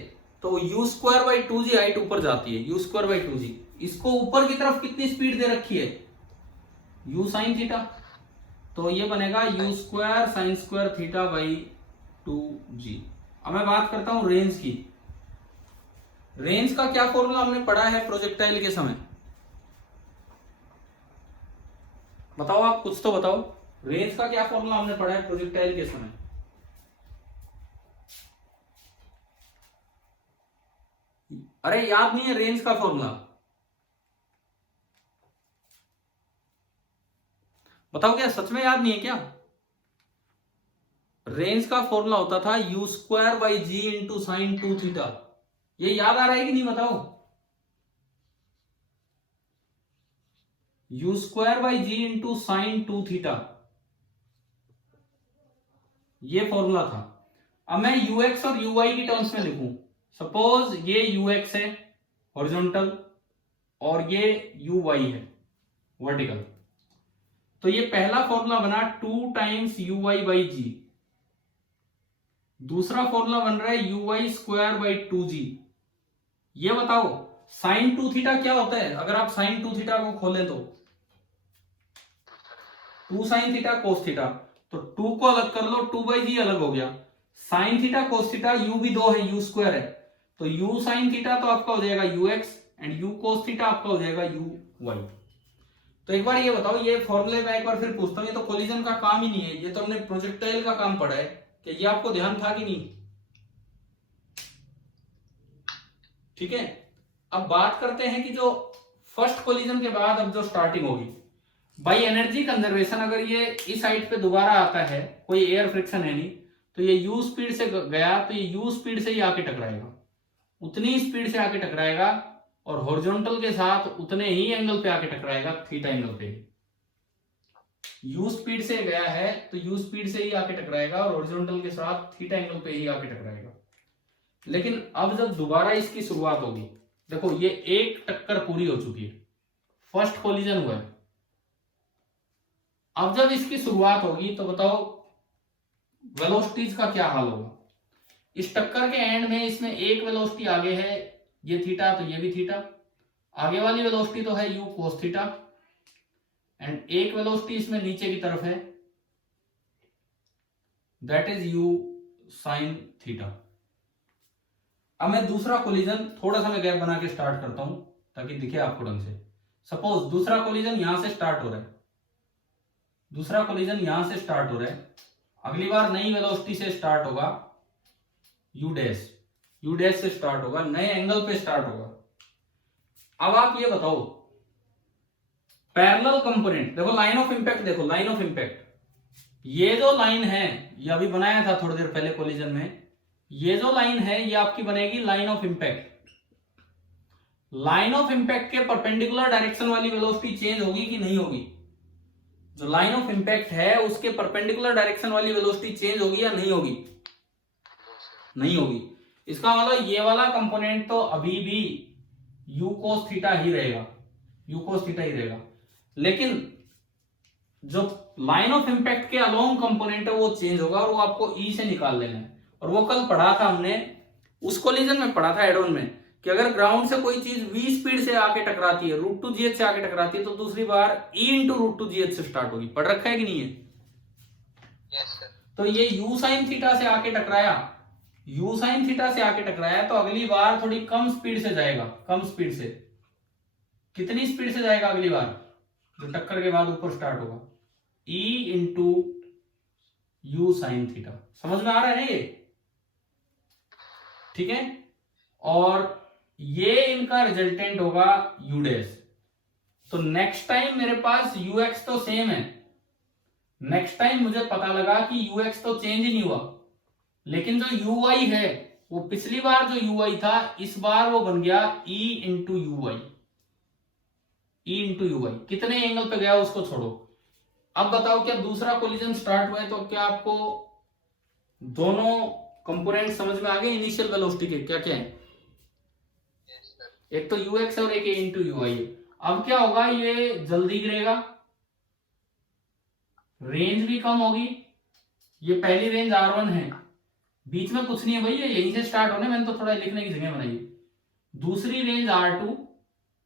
तो u square by 2g height ऊपर जाती है, u स्क्वायर बाई 2g। इसको ऊपर की तरफ कितनी स्पीड दे रखी है u साइन थीटा, तो ये बनेगा u square sine square theta by 2g। अब मैं बात करता हूं रेंज की। रेंज का क्या फॉर्मूला हमने पढ़ा है प्रोजेक्टाइल के समय, बताओ आप कुछ तो बताओ, रेंज का क्या फॉर्मूला हमने पढ़ा है प्रोजेक्टाइल के समय। अरे याद नहीं है रेंज का फॉर्मूला, बताओ क्या सच में याद नहीं है क्या। रेंज का फॉर्मूला होता था u square by g into sine 2 theta. ये याद आ रहा है कि नहीं बताओ, u square by g into sine 2 theta, ये फॉर्मूला था। अब मैं ux और uy की टर्म्स में लिखूं, सपोज ये ux है हॉरिजॉन्टल और ये uy है वर्टिकल, तो ये पहला फॉर्मूला बना 2 टाइम्स uy बाई जी, दूसरा फॉर्मूला बन रहा है uy स्क्वायर बाई 2g। ये बताओ साइन 2 थीटा क्या होता है, अगर आप साइन 2 थीटा को खोलें तो 2 साइन थीटा कोस थीटा, तो 2 को अलग कर लो 2 बाई जी अलग हो गया, sine theta cos theta u भी 2 है u स्क्वायर है, तो u साइन थीटा तो आपका हो जाएगा ux and u cos theta आपका हो जाएगा uy। तो एक बार ये बताओ, ये फॉर्मूले में एक बार फिर पूछता हूं, ये तो कोलिजन का काम ही नहीं है, ये तो हमने प्रोजेक्टाइल का काम पढ़ा है, कि ये आपको ध्यान था कि नहीं। ठीक है, अब बात करते हैं कि जो फर्स्ट कोलिजन के बाद अब जो स्टार्टिंग होगी बाई एनर्जी कंजर्वेशन, अगर ये इस साइड पे दोबारा आता है, कोई एयर फ्रिक्शन है नहीं, तो ये u स्पीड से गया तो ये u स्पीड से ही आके टकराएगा, उतनी स्पीड से आके टकराएगा और हॉरिजॉन्टल के साथ उतने ही एंगल पे आके टकराएगा, थीटा एंगल पे। u स्पीड से गया है तो u स्पीड से ही आके टकराएगा और हॉरिजॉन्टल के साथ थीटा एंगल पे ही आके टकराएगा। लेकिन अब जब दोबारा इसकी शुरुआत होगी, देखो ये एक टक्कर पूरी हो चुकी है, फर्स्ट कोलिजन हुआ है, अब जब इसकी शुरुआत होगी तो बताओ वेलोसिटीज का क्या हाल होगा। इस टक्कर के एंड में इसमें एक वेलोसिटी आगे है, ये थीटा तो ये भी थीटा, आगे वाली वेलोसिटी तो है u कोस थीटा, एंड एक वेलोसिटी इसमें नीचे की तरफ है, that is u sine theta. अब मैं दूसरा कोलिजन थोड़ा सा मैं गैप बना के स्टार्ट करता हूं ताकि दिखे आपको ढंग से। सपोज दूसरा कोलिजन यहां से स्टार्ट हो रहा है, दूसरा कोलिजन यहां से स्टार्ट हो रहा है, अगली बार नई वेलोसिटी से स्टार्ट होगा, u डैश से स्टार्ट होगा, नए एंगल पे स्टार्ट होगा। अब आप ये बताओ पैरेलल कंपोनेंट, देखो लाइन ऑफ इंपैक्ट, देखो लाइन ऑफ इंपैक्ट, ये जो लाइन है ये अभी बनाया था थोड़ी देर पहले कोलिजन में, ये जो लाइन है ये आपकी बनेगी line of impact. Line of impact के परपेंडिकुलर डायरेक्शन वाली वेलोसिटी चेंज होगी कि नहीं होगी, जो लाइन ऑफ इंपैक्ट है उसके परपेंडिकुलर डायरेक्शन वाली वेलोसिटी चेंज होगी या नहीं होगी, नहीं होगी। इसका मतलब ये वाला कंपोनेंट तो अभी भी u cos थीटा ही रहेगा, u cos थीटा ही रहेगा, लेकिन जो लाइन ऑफ इंपैक्ट के अलोंग कंपोनेंट है वो चेंज होगा और वो आपको e से निकाल लेना है। और वो कल पढ़ा था हमने, उस कोलिजन में पढ़ा था एडोन में, कि अगर ग्राउंड से कोई चीज v स्पीड से आके टकराती है, √2gh से आके टकराती है, तो दूसरी बार e इंटू √2gh से स्टार्ट होगी। पढ़ रखा है कि नहीं है? Yes sir. तो ये u साइन थीटा से आके टकराया, u साइन थीटा से आके टकराया, तो अगली बार थोड़ी कम स्पीड से जाएगा, कम स्पीड से। कितनी स्पीड से जाएगा अगली बार जो टक्कर के बाद ऊपर स्टार्ट होगा? e into u sine theta. समझ में आ रहा है ये? ठीक है। और ये इनका रिजल्टेंट होगा u डैश। तो नेक्स्ट टाइम मेरे पास ux तो सेम है, नेक्स्ट टाइम मुझे पता लगा कि ux तो चेंज ही नहीं हुआ, लेकिन जो uy है वो पिछली बार जो uy था इस बार वो बन गया e into ui। e into ui कितने एंगल पे गया उसको छोड़ो। अब बताओ क्या दूसरा कोलिजन स्टार्ट हुआ है तो क्या आपको दोनों कंपोनेंट समझ में आ गए इनिशियल वेलोसिटी के क्या क्या है? एक तो ux और एक a इंटू ui। अब क्या होगा, ये जल्दी गिरेगा, रेंज भी कम होगी। ये पहली रेंज R1 है, बीच में कुछ नहीं है भाई, ये यहीं से स्टार्ट होने, मैंने तो थोड़ा लिखने की जगह बनाई। दूसरी रेंज R2,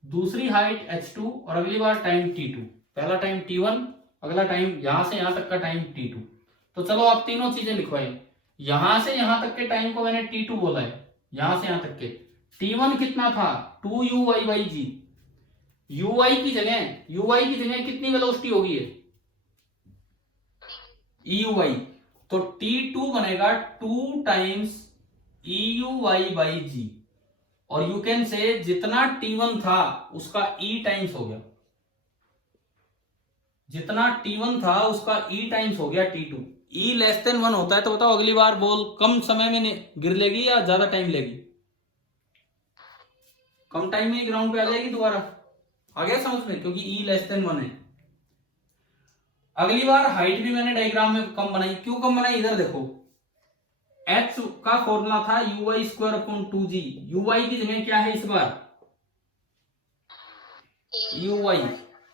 दूसरी हाइट H2 और अगली बार टाइम T2। पहला टाइम T1, अगला टाइम यहां से यहां तक का टाइम T2। तो चलो आप तीनों चीजें लिखवाइए। यहां से यहां तक के टाइम को मैंने T2 बोला है, यहां से यहां तक के। T1 कितना था 2uy/g। uy की जगह कितनी वेलोसिटी होगी ये euy, तो T2 बनेगा 2 टाइम्स euy/g। और यू कैन से जितना T1 था उसका E टाइम्स हो गया, जितना T1 था उसका E टाइम्स हो गया T2। E लेस देन 1 होता है तो बताओ अगली बार बॉल कम समय में गिर लेगी या ज्यादा टाइम लेगी? कम टाइम में ग्राउंड पे आ जाएगी दोबारा। आ गया समझ में, क्योंकि E लेस देन 1 है। अगली बार हाइट भी मैंने डायग्राम में कम बनाई। क्यों कम बनाई, इधर देखो, h का फॉर्मूला था uy²/2g। uy की जगह क्या है इस बार uy,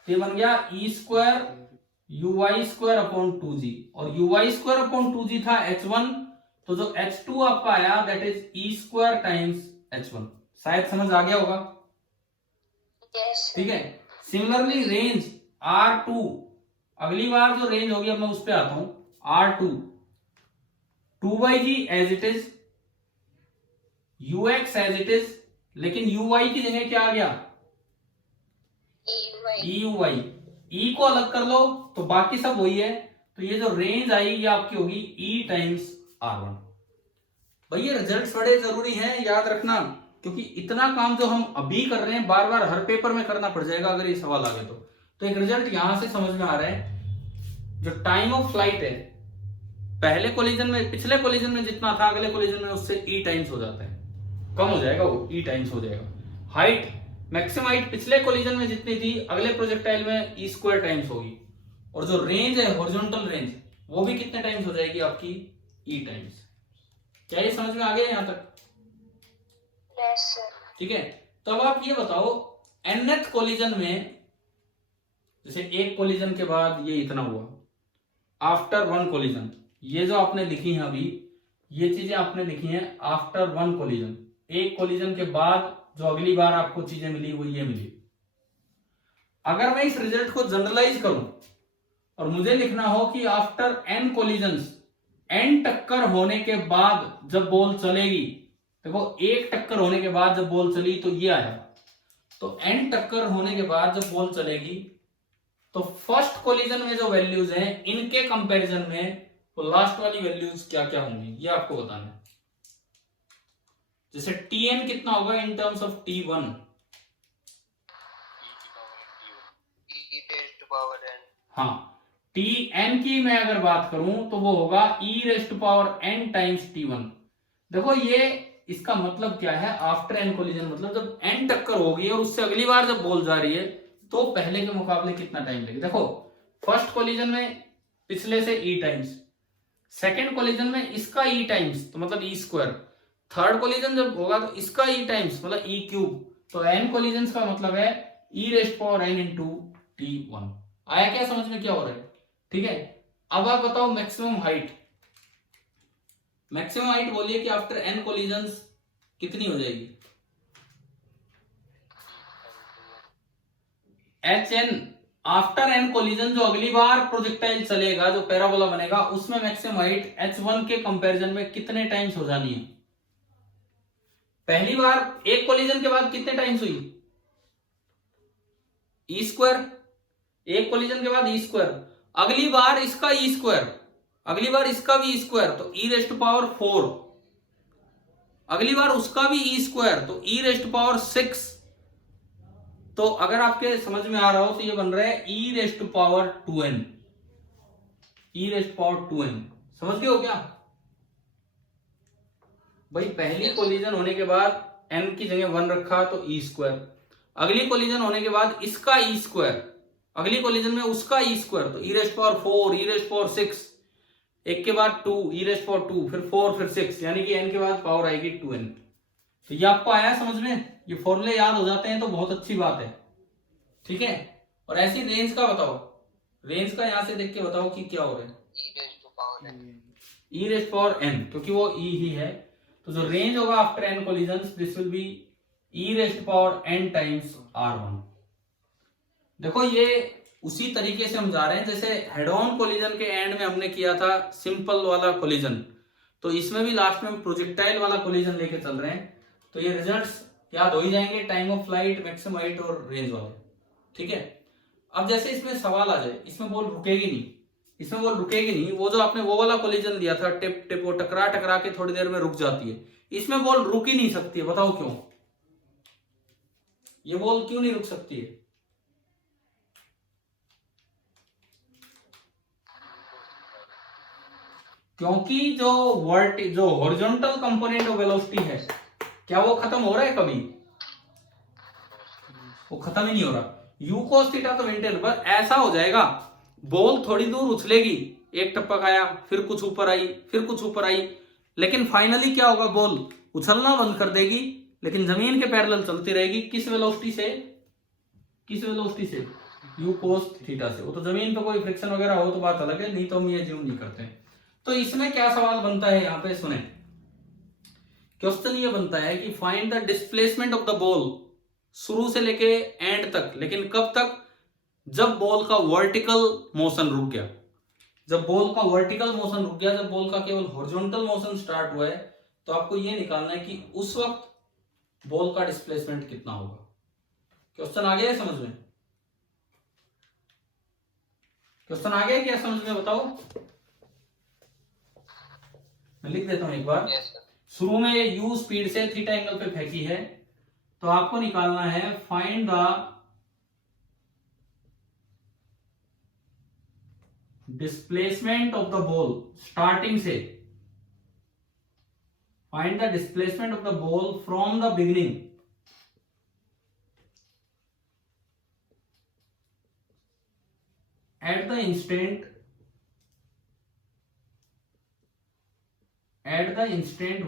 ये बन गया e²uy²/2g। और uy²/2g था h1, तो जो h2 आपका आया that is e² times h1। शायद समझ आ गया होगा, ठीक है। सिमिलरली रेंज R2, अगली बार जो रेंज होगी अब मैं उस पर आता हूं, R2 2/g as it is, ux as it is, लेकिन uy की जगह क्या आ गया euy। e को अलग कर लो तो बाकी सब वही है, तो ये जो रेंज आई ये आपकी होगी e टाइम्स R1। भैया रिजल्ट्स बड़े जरूरी हैं, याद रखना, क्योंकि इतना काम जो हम अभी कर रहे हैं बार बार हर पेपर में करना पड़ जाएगा अगर ये सवाल आ गए तो एक रिजल्ट यहां से समझ में आ रहा है, जो टाइम ऑफ फ्लाइट है पहले कोलिजन में, पिछले कोलिजन में जितना था अगले कोलिजन में उससे e टाइम्स हो जाता है, कम हो जाएगा वो, e टाइम्स हो जाएगा। हाइट, मैक्सिमम हाइट पिछले कोलिजन में जितनी थी अगले प्रोजेक्टाइल में e² टाइम्स होगी। और जो रेंज है हॉरिजॉन्टल रेंज वो भी कितने टाइम्स हो जाएगी आपकी e टाइम्स। क्या ये समझ में आ गया यहां तक? Yes sir. ठीक है, तो अब आप ये बताओ nth कोलिजन में, जैसे एक कोलिजन के बाद ये इतना हुआ, आफ्टर 1 कोलिजन, ये जो आपने लिखी है अभी ये चीजें आपने लिखी हैं आफ्टर 1 कोलिजन, एक कोलिजन के बाद जो अगली बार आपको चीजें मिली वो ये मिली। अगर मैं इस रिजल्ट को जनरलाइज करूं और मुझे लिखना हो कि आफ्टर n कोलिजन्स, n टक्कर होने के बाद जब बॉल चलेगी, देखो एक टक्कर होने के बाद जब बॉल चली तो ये आया, तो n टक्कर होने के बाद जब बॉल चलेगी तो फर्स्ट कोलिजन में जो वैल्यूज हैं इनके कंपैरिजन में वो लास्ट वाली वैल्यूज क्या क्या होंगी ये आपको बताना है। जैसे Tn कितना होगा इन टर्म्स ऑफ T1, हाँ Tn की मैं अगर बात करूं तो वो होगा e⁻n टाइम्स T1। देखो ये इसका मतलब क्या है, आफ्टर n कोलिजन मतलब जब n टक्कर होगी और उससे अगली बार जब बॉल जा रही है तो पहले के मुकाबले कितना टाइम लगेगा। देखो फर्स्ट कोलिजन में पिछले से e टाइम्स, सेकेंड कोलिजन में इसका e टाइम्स तो मतलब e², थर्ड कोलिजन जब होगा तो इसका e टाइम्स मतलब e³, तो n कोलिजन का मतलब है e⁻n इंटू T1। आया क्या समझ में क्या हो रहा है? ठीक है, अब आप बताओ मैक्सिमम हाइट, मैक्सिमम हाइट बोलिए कि आफ्टर n कोलिजन्स कितनी हो जाएगी? hn आफ्टर n कोलिजन, जो अगली बार प्रोजेक्टाइल चलेगा जो पैराबोला बनेगा उसमें मैक्सिमम हाइट h1 के कंपैरिजन में कितने टाइम्स हो जानी है? पहली बार एक कोलिजन के बाद कितने टाइम्स हुई e², एक कोलिजन के बाद e², अगली बार इसका e², अगली बार इसका भी e², तो e⁻⁴, अगली बार उसका भी e² तो e⁻⁶, तो अगर आपके समझ में आ रहा हो तो ये बन रहा है e raised to power 2n, e raised power 2n। समझ गए हो क्या भाई? पहली कोलिजन होने के बाद n की जगह 1 रखा तो e स्क्वायर, अगली कोलिजन होने के बाद इसका e स्क्वायर, अगली कोलिजन में उसका e स्क्वायर, तो e raised power 4, e raised power 6, एक के बाद 2, e रेस्ट पावर 2, फिर 4, फिर 6, यानी कि n के बाद पावर आएगी 2n। तो ये आपको आया समझ में? ये फॉर्मूले याद हो जाते हैं तो बहुत अच्छी बात है, ठीक है। और ऐसी रेंज का बताओ, रेंज का यहां से देख के बताओ कि क्या हो रहा है। e रेस्ट पावर n, क्योंकि वो e ही है, तो जो रेंज होगा after n collisions this will be e raised power n times r1। देखो ये उसी तरीके से हम जा रहे हैं जैसे हेड ऑन कोलिजन के एंड में हमने किया था सिंपल वाला कोलिजन, तो इसमें भी लास्ट में हम प्रोजेक्टाइल वाला कोलिजन लेके चल रहे हैं। तो ये रिजल्ट्स याद हो ही जाएंगे, time of flight, maximum height और रेंज वाले, ठीक है। अब जैसे इसमें सवाल आ जाए, इसमें बॉल रुकेगी नहीं, इसमें बॉल रुकेगी नहीं, वो जो आपने वो वाला कोलिजन लिया था टिप टिप, वो टकरा टकरा के थोड़ी देर में रुक जाती है, इसमें बॉल रुक ही नहीं सकती है। बताओ क्यों? ये बॉल क्यों नहीं रुक सकती है? क्योंकि जो हॉरिजॉन्टल कंपोनेंट ऑफ वेलोसिटी है, क्या वो खत्म हो रहा है कभी? वो खत्म ही नहीं हो रहा। u cos थीटा तो मेंटेन, पर ऐसा हो जाएगा बॉल थोड़ी दूर उछलेगी, एक टप्पा खाया, फिर कुछ ऊपर आई, फिर कुछ ऊपर आई, लेकिन फाइनली क्या होगा? बॉल उछलना बंद कर देगी, लेकिन जमीन के पैरेलल चलती रहेगी। किस वेलोसिटी से? किस वेलोसिटी से? u cos थीटा से। वो तो जमीन पे कोई फ्रिक्शन वगैरह हो तो बात अलग है, नहीं तो हम ये ज्यूम नहीं करते। तो इसमें क्या सवाल बनता है यहां पे सुने, क्वेश्चन ये बनता है कि find the displacement of the ball, शुरू से लेके एंड तक, लेकिन कब तक? जब बॉल का वर्टिकल मोशन रुक गया, जब बॉल का वर्टिकल मोशन रुक गया, जब बॉल का केवल हॉरिजॉन्टल मोशन स्टार्ट हुआ है, तो आपको ये निकालना है कि उस वक्त बॉल का डिस्प्लेसमेंट कितना होगा। क्वेश्चन आ गया है समझ में? क्वेश्चन आ गया क्या समझ में? बताओ, मैं लिख देता हूं एक बार। शुरू में u स्पीड से थीटा एंगल पे फेंकी है, तो आपको निकालना है find the displacement of the ball, starting से, find the displacement of the ball from the beginning at the instant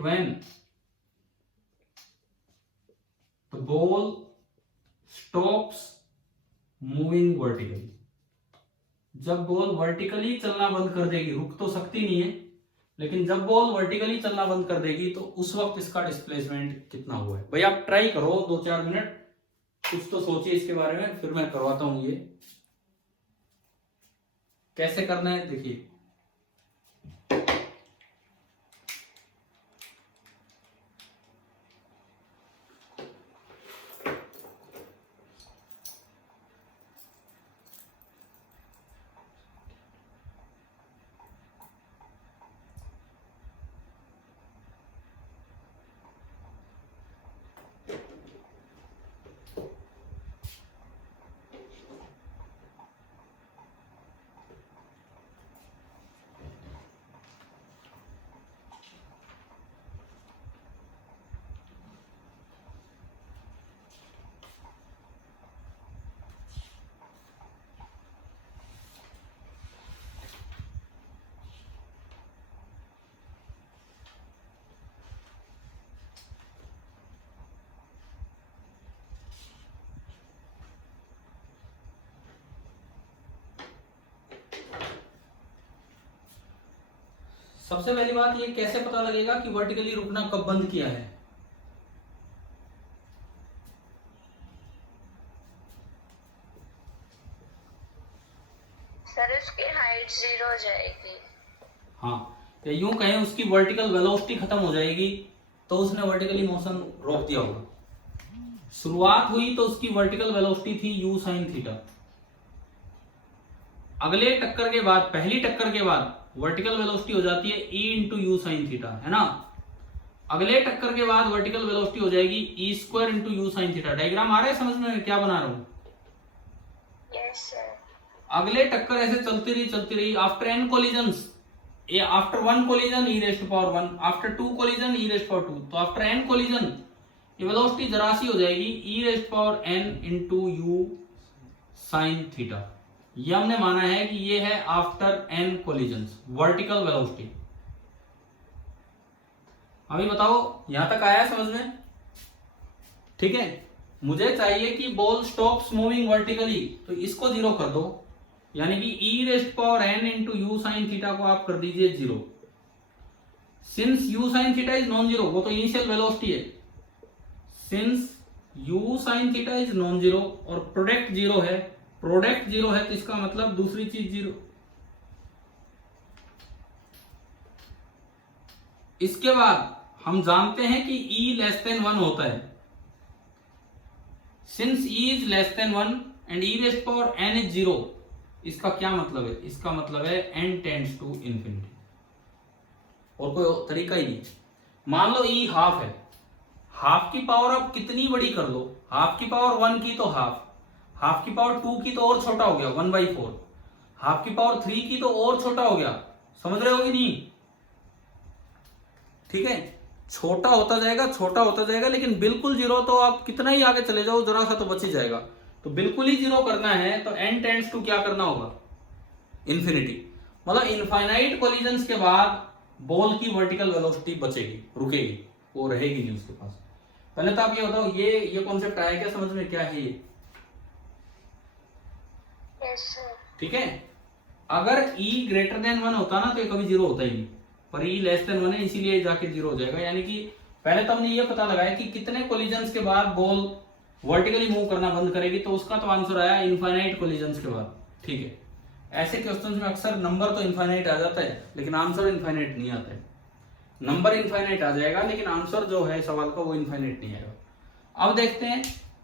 when the ball stops moving vertically। जब बॉल वर्टिकली चलना बंद कर देगी, रुक तो सकती नहीं है, लेकिन जब बॉल वर्टिकली चलना बंद कर देगी तो उस वक्त इसका डिस्प्लेसमेंट कितना हुआ है। भाई आप ट्राई करो 2-4 मिनट, कुछ तो सोचिए इसके बारे में, फिर मैं करवाता हूं ये कैसे करना है। देखिए सबसे पहली बात, ये कैसे पता लगेगा कि वर्टिकली रुकना कब बंद किया है? सर उसकी हाइट 0 हो जाएगी। हाँ, या यूं कहें उसकी वर्टिकल वेलोसिटी खत्म हो जाएगी, तो उसने वर्टिकली मोशन रोक दिया होगा। शुरुआत हुई तो उसकी वर्टिकल वेलोसिटी थी u sin थीटा, अगले टक्कर के बाद, पहली टक्कर के बाद वर्टिकल वेलोसिटी हो जाती है e into u sine theta, है ना। अगले टक्कर के बाद वर्टिकल वेलोसिटी हो जाएगी e square into u sine theta. Diagram आ रहा है समझ में क्या बना रहा हूं? Yes sir. अगले टक्कर ऐसे चलती रही after n collisions, after one collision e raised power one, after two collision e raised power two, तो आफ्टर एन कोलिजन ये वेलोसिटी जरा सी हो जाएगी e raised power n into u sine theta. ये हमने माना है कि ये है after n collisions vertical velocity. अभी बताओ यहां तक आया समझ में? ठीक है, मुझे चाहिए कि बॉल स्टॉप्स मूविंग वर्टिकली, तो इसको जीरो कर दो, यानी कि e raised power n into u sine theta को आप कर दीजिए zero. Since u sine theta is non zero, वो तो इनिशियल वेलोसिटी है, since u sine theta is non zero और प्रोडक्ट जीरो है, प्रोडक्ट जीरो है तो इसका मतलब दूसरी चीज जीरो। इसके बाद हम जानते हैं कि E लेस देन 1 होता है। Since E is less than 1 and E raised power n is zero, इसका क्या मतलब है? इसका मतलब है n टेंड्स टू इंफिनिटी, और कोई तरीका ही नहीं। मान लो E हाफ है, हाफ की पावर आप कितनी बड़ी कर लो, हाफ की पावर 1 की तो हाफ, हाफ की पावर 2 की तो और छोटा हो गया 1/4, हाफ की पावर 3 की तो और छोटा हो गया, समझ रहे हो कि नहीं? ठीक है, छोटा होता जाएगा, लेकिन बिल्कुल जीरो तो आप कितना ही आगे चले जाओ जरा सा तो बच ही जाएगा। तो बिल्कुल ही जीरो करना है तो n टेंड्स टू क्या करना होगा? इंफिनिटी। मतलब इनफाइनाइट कोलिजन्स के बाद बॉल की वर्टिकल वेलोसिटी बचेगी, रुकेगी, वो रहेगी नहीं उसके पास। पहले तो आप ये बताओ, ये कॉन्सेप्ट आया क्या समझ में? क्या है ये? Yes sir. ठीक है, अगर E ग्रेटर देन 1 होता ना तो ये कभी जीरो होता ही नहीं, पर E लेस देन 1 है इसीलिए जाके जीरो हो जाएगा। यानी कि पहले तो हमने ये पता लगाया कि कितने कोलिजन्स के बाद बॉल वर्टिकली मूव करना बंद करेगी, तो उसका तो आंसर आया इनफाइनाइट कोलिजन्स के बाद। ठीक है, ऐसे क्वेश्चंस में अक्सर नंबर तो इनफाइनाइट आ जाता है लेकिन आंसर इनफाइनाइट नहीं आता है। नंबर इनफाइनाइट आ जाएगा लेकिन आंसर जो है सवाल का वो इनफाइनाइट नहीं आएगा। अब देखते हैं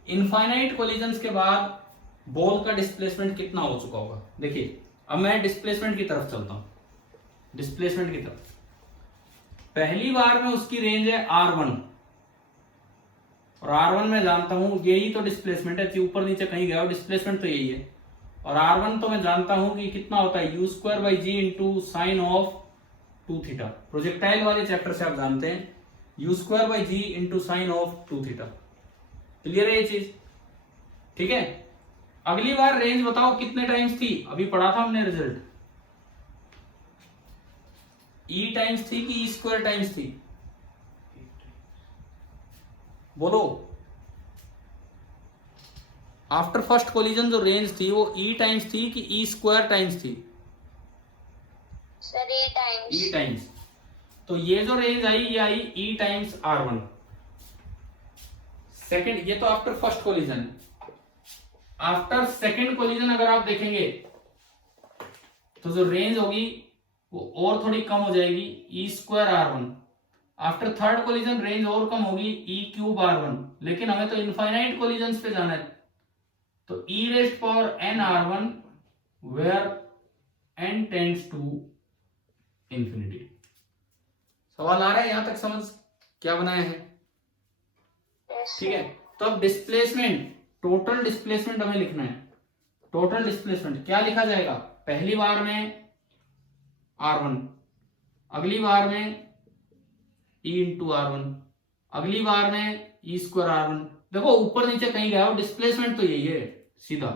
इनफाइनाइट कोलिजन्स के बाद बॉल का डिस्प्लेसमेंट कितना हो चुका होगा। देखिए अब मैं डिस्प्लेसमेंट की तरफ चलता हूं, डिस्प्लेसमेंट की तरफ। पहली बार में उसकी रेंज है r1, और r1 मैं जानता हूं यही तो डिस्प्लेसमेंट है, ऊपर नीचे कहीं गया हो, डिस्प्लेसमेंट तो यही है। और r1 तो मैं जानता हूं कि कितना होता है u square by g into sine of 2 theta. Projectile वाले चैप्टर से आप जानते हैं u square by g into sine of 2 theta. Clear है ये चीज? ठीक है, अगली बार रेंज बताओ कितने टाइम्स थी? अभी पढ़ा था हमने रिजल्ट, E टाइम्स थी कि E स्क्वायर टाइम्स थी? बोलो। आफ्टर फर्स्ट कोलिजन जो रेंज थी वो E टाइम्स थी कि E स्क्वायर टाइम्स थी? Sir E times. E times. तो ये जो रेंज आई ये आई E टाइम्स r1। सेकंड, ये तो after first collision. After second collision अगर आप देखेंगे तो जो रेंज होगी वो और थोड़ी कम हो जाएगी, e square r1। After third collision range और कम होगी, ई क्यूब r1। लेकिन हमें तो इनफाइनाइट कोलिजन्स पे जाना है, तो e raised power n r1 where n tends to infinity. सवाल आ रहा है यहां तक? समझ क्या बनाया है? ठीक है, तो अब डिस्प्लेसमेंट, टोटल डिस्प्लेसमेंट हमें लिखना है। टोटल डिस्प्लेसमेंट क्या लिखा जाएगा? पहली बार में r1, अगली बार में e इंटू r1, अगली बार में e स्क्वायर r1। देखो ऊपर नीचे कहीं गया हो, डिस्प्लेसमेंट तो यही है सीधा।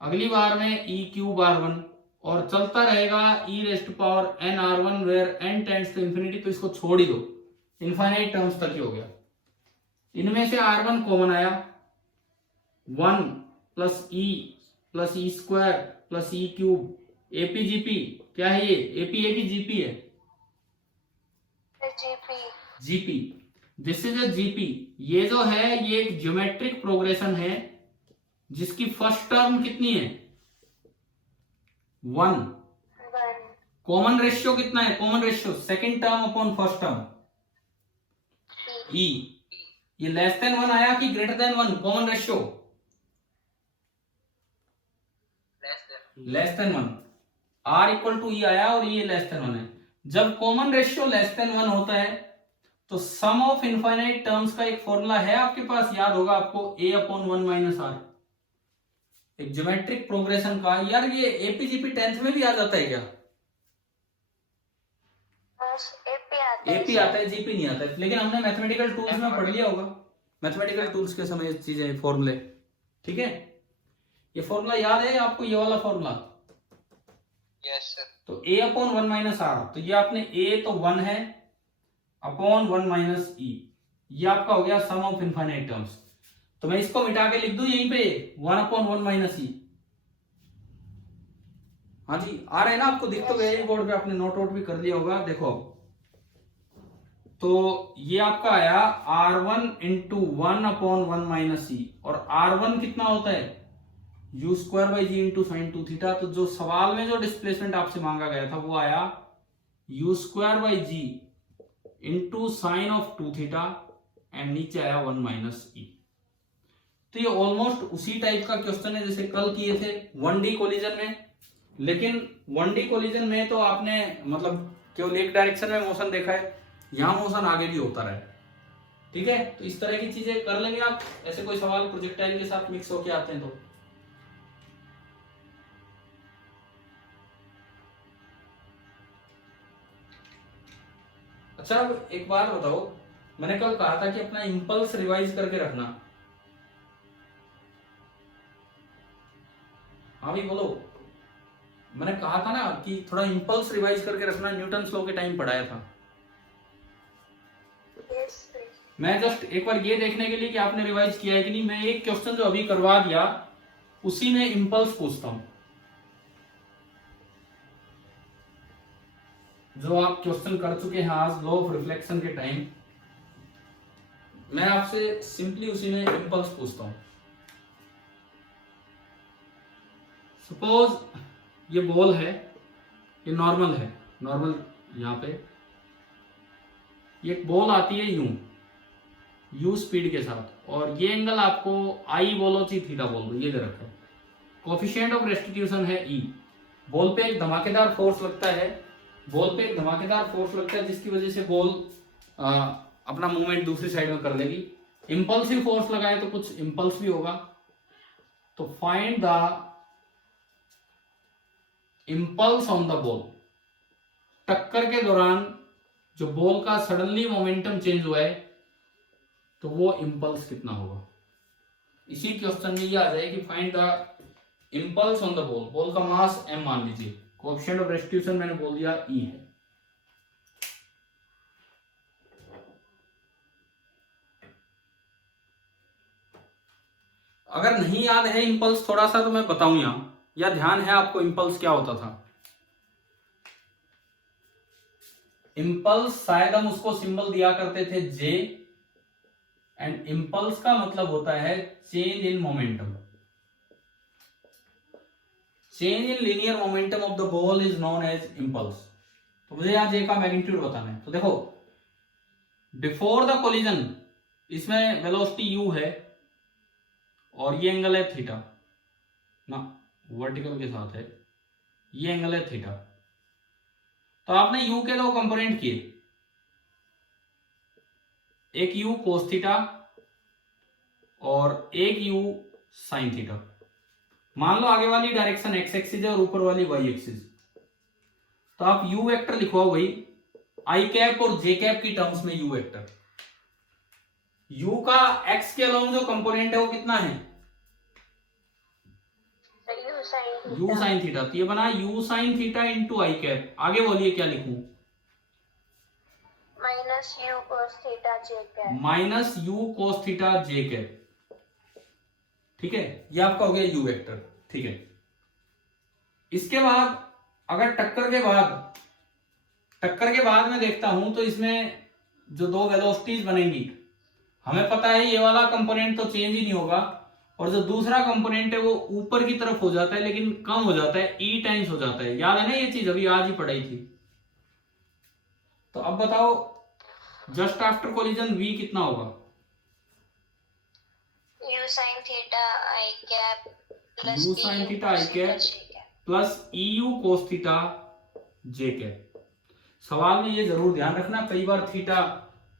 अगली बार में e क्यूब r1 और चलता रहेगा e raised power n r1 where n tends to infinity. तो इसको छोड़ ही दो, इनफाइनाइट टर्म्स तक ही हो गया। इनमें से r1 कॉमन आया, 1 plus e square plus e cube, AP GP क्या है? ये एपी है कि जीपी है? GP. This is a GP. ये जो है ये एक ज्योमेट्रिक प्रोग्रेशन है जिसकी फर्स्ट टर्म कितनी है? 1। कॉमन रेशियो कितना है? Common ratio second term upon first term e. ये लेस देन 1 आया कि greater than 1? Common ratio less than 1। r equal to e आया और ये लेस देन 1 है। जब कॉमन रेशियो लेस देन 1 होता है तो सम ऑफ इनफाइनाइट टर्म्स का एक फॉर्मूला है आपके पास, याद होगा आपको, a/1 - r, एक ज्योमेट्रिक प्रोग्रेशन का। यार ये एपीजीपी 10th में भी आ जाता है क्या? एपी आता है एपी आता है, जीपी नहीं आता है, लेकिन हमने मैथमेटिकल टूल्स में पढ़ लिया होगा, मैथमेटिकल टूल्स के समय चीजें, फॉर्मूले, ठीक है। ये फॉर्मूला याद है आपको, ये वाला फॉर्मूला? Yes sir. तो a/1 - r, तो ये आपने a तो 1 है, अपॉन 1 - e, ये आपका हो गया सम ऑफ इनफाइनाइट टर्म्स। तो मैं इसको मिटा के लिख दूं यहीं पे 1/1 - e। हाँ जी, आ रहा है ना आपको, दिख तो गया बोर्ड पे, आपने नोट आउट भी कर लिया होगा, देखो। तो ये आपका आया r1 × 1/1 - e, और r1 कितना होता है, u² g × sin2θ। तो जो सवाल में जो डिस्प्लेसमेंट आपसे मांगा गया था वो आया u² g × sin2θ, एंड नीचे आया 1 - e। तो ये ऑलमोस्ट उसी टाइप का क्वेश्चन है जैसे कल किए थे 1D कोलिजन में, लेकिन 1D कोलिजन में तो आपने मतलब केवल एक डायरेक्शन में मोशन देखा है, यहां मोशन आगे भी होता रहा है, ठीक है। तो इस तरह की चीजें कर लेंगे आप, ऐसे कोई सवाल प्रोजेक्टाइल के साथ मिक्स होके आते हैं तो। अच्छा, अब एक बार बताओ, मैंने कल कहा था कि अपना इंपल्स रिवाइज करके रखना। हाँ भी बोलो, मैंने कहा था ना कि थोड़ा इंपल्स रिवाइज करके रखना, न्यूटन लॉ के टाइम पढ़ाया था। Yes sir. मैं जस्ट एक बार ये देखने के लिए कि आपने रिवाइज किया है कि नहीं, मैं एक क्वेश्चन जो अभी करवा दिया उसी में इंपल्स पूछता हूं। जो आप क्वेश्चन कर चुके हैं आज लॉ ऑफ रिफ्लेक्शन के टाइम, मैं आपसे सिंपली उसी में इंपल्स पूछता हूं। सपोज ये बॉल है, ये नॉर्मल है, नॉर्मल यहां पे ये एक बॉल आती है यू स्पीड के साथ, और ये एंगल आपको आई बोलो ची थीटा बोल दो, ये दे रखा है। कोफिशिएंट ऑफ रेस्टिट्यूशन है ई। बॉल पे एक धमाकेदार फोर्स लगता है, बॉल पे एक धमाकेदार फोर्स लगता है जिसकी वजह से बॉल अपना मूवमेंट दूसरी साइड में कर लेगी। इंपल्सिव फोर्स लगाए तो कुछ इंपल्स भी होगा। तो find the impulse on the ball. टक्कर के दौरान जो बॉल का सडनली मोमेंटम चेंज हुआ है तो वो इंपल्स कितना होगा। इसी क्वेश्चन में ये आ जाए कि find the impulse on the ball. Ball का मास m मान लीजिए, कोएफिशिएंट ऑफ रेस्टिट्यूशन मैंने बोल दिया E है। अगर नहीं याद है इंपल्स थोड़ा सा तो मैं बताऊं यहां, या ध्यान है आपको इंपल्स क्या होता था। इंपल्स शायद हम उसको सिंबल दिया करते थे J, एंड इंपल्स का मतलब होता है change in momentum. Change in linear momentum of the ball is known as impulse. तो मुझे यहाँ J का मैग्नीट्यूड बताना है। तो देखो, बिफोर द कोलिजन इसमें वेलोसिटी u है और ये एंगल है थीटा ना, वर्टिकल के साथ है, ये एंगल है थीटा। तो आपने u के दो कंपोनेंट किए, एक u कोस थीटा और एक u साइन थीटा। मान लो आगे वाली डायरेक्शन x एक्सिस है और ऊपर वाली y एक्सिस, तो आप u वेक्टर लिखवाओ वही i कैप और j कैप की टर्म्स में u वेक्टर। u का x के अलोंग जो कंपोनेंट है वो कितना है, u साइन थीटा। तो ये बना u साइन थीटा इंटू आई कैप। आगे बोलिए क्या लिखूं, minus u cos theta j cap, minus u cos theta j cap. ठीक है, ये आपका हो गया u वेक्टर। ठीक है, इसके बाद अगर टक्कर के बाद मैं देखता हूं तो इसमें जो दो वेलोसिटीज बनेंगी, हमें पता है ये वाला कंपोनेंट तो चेंज ही नहीं होगा, और जो दूसरा कंपोनेंट है वो ऊपर की तरफ हो जाता है लेकिन कम हो जाता है, e टाइम्स हो जाता है। याद है ना ये चीज, अभी आज ही पढ़ाई थी। तो अब बताओ जस्ट आफ्टर कोलिजन v कितना होगा, u sin theta i cap plus u sin theta i cap plus eu cos theta j cap. सवाल में ये जरूर ध्यान रखना, कई बार थीटा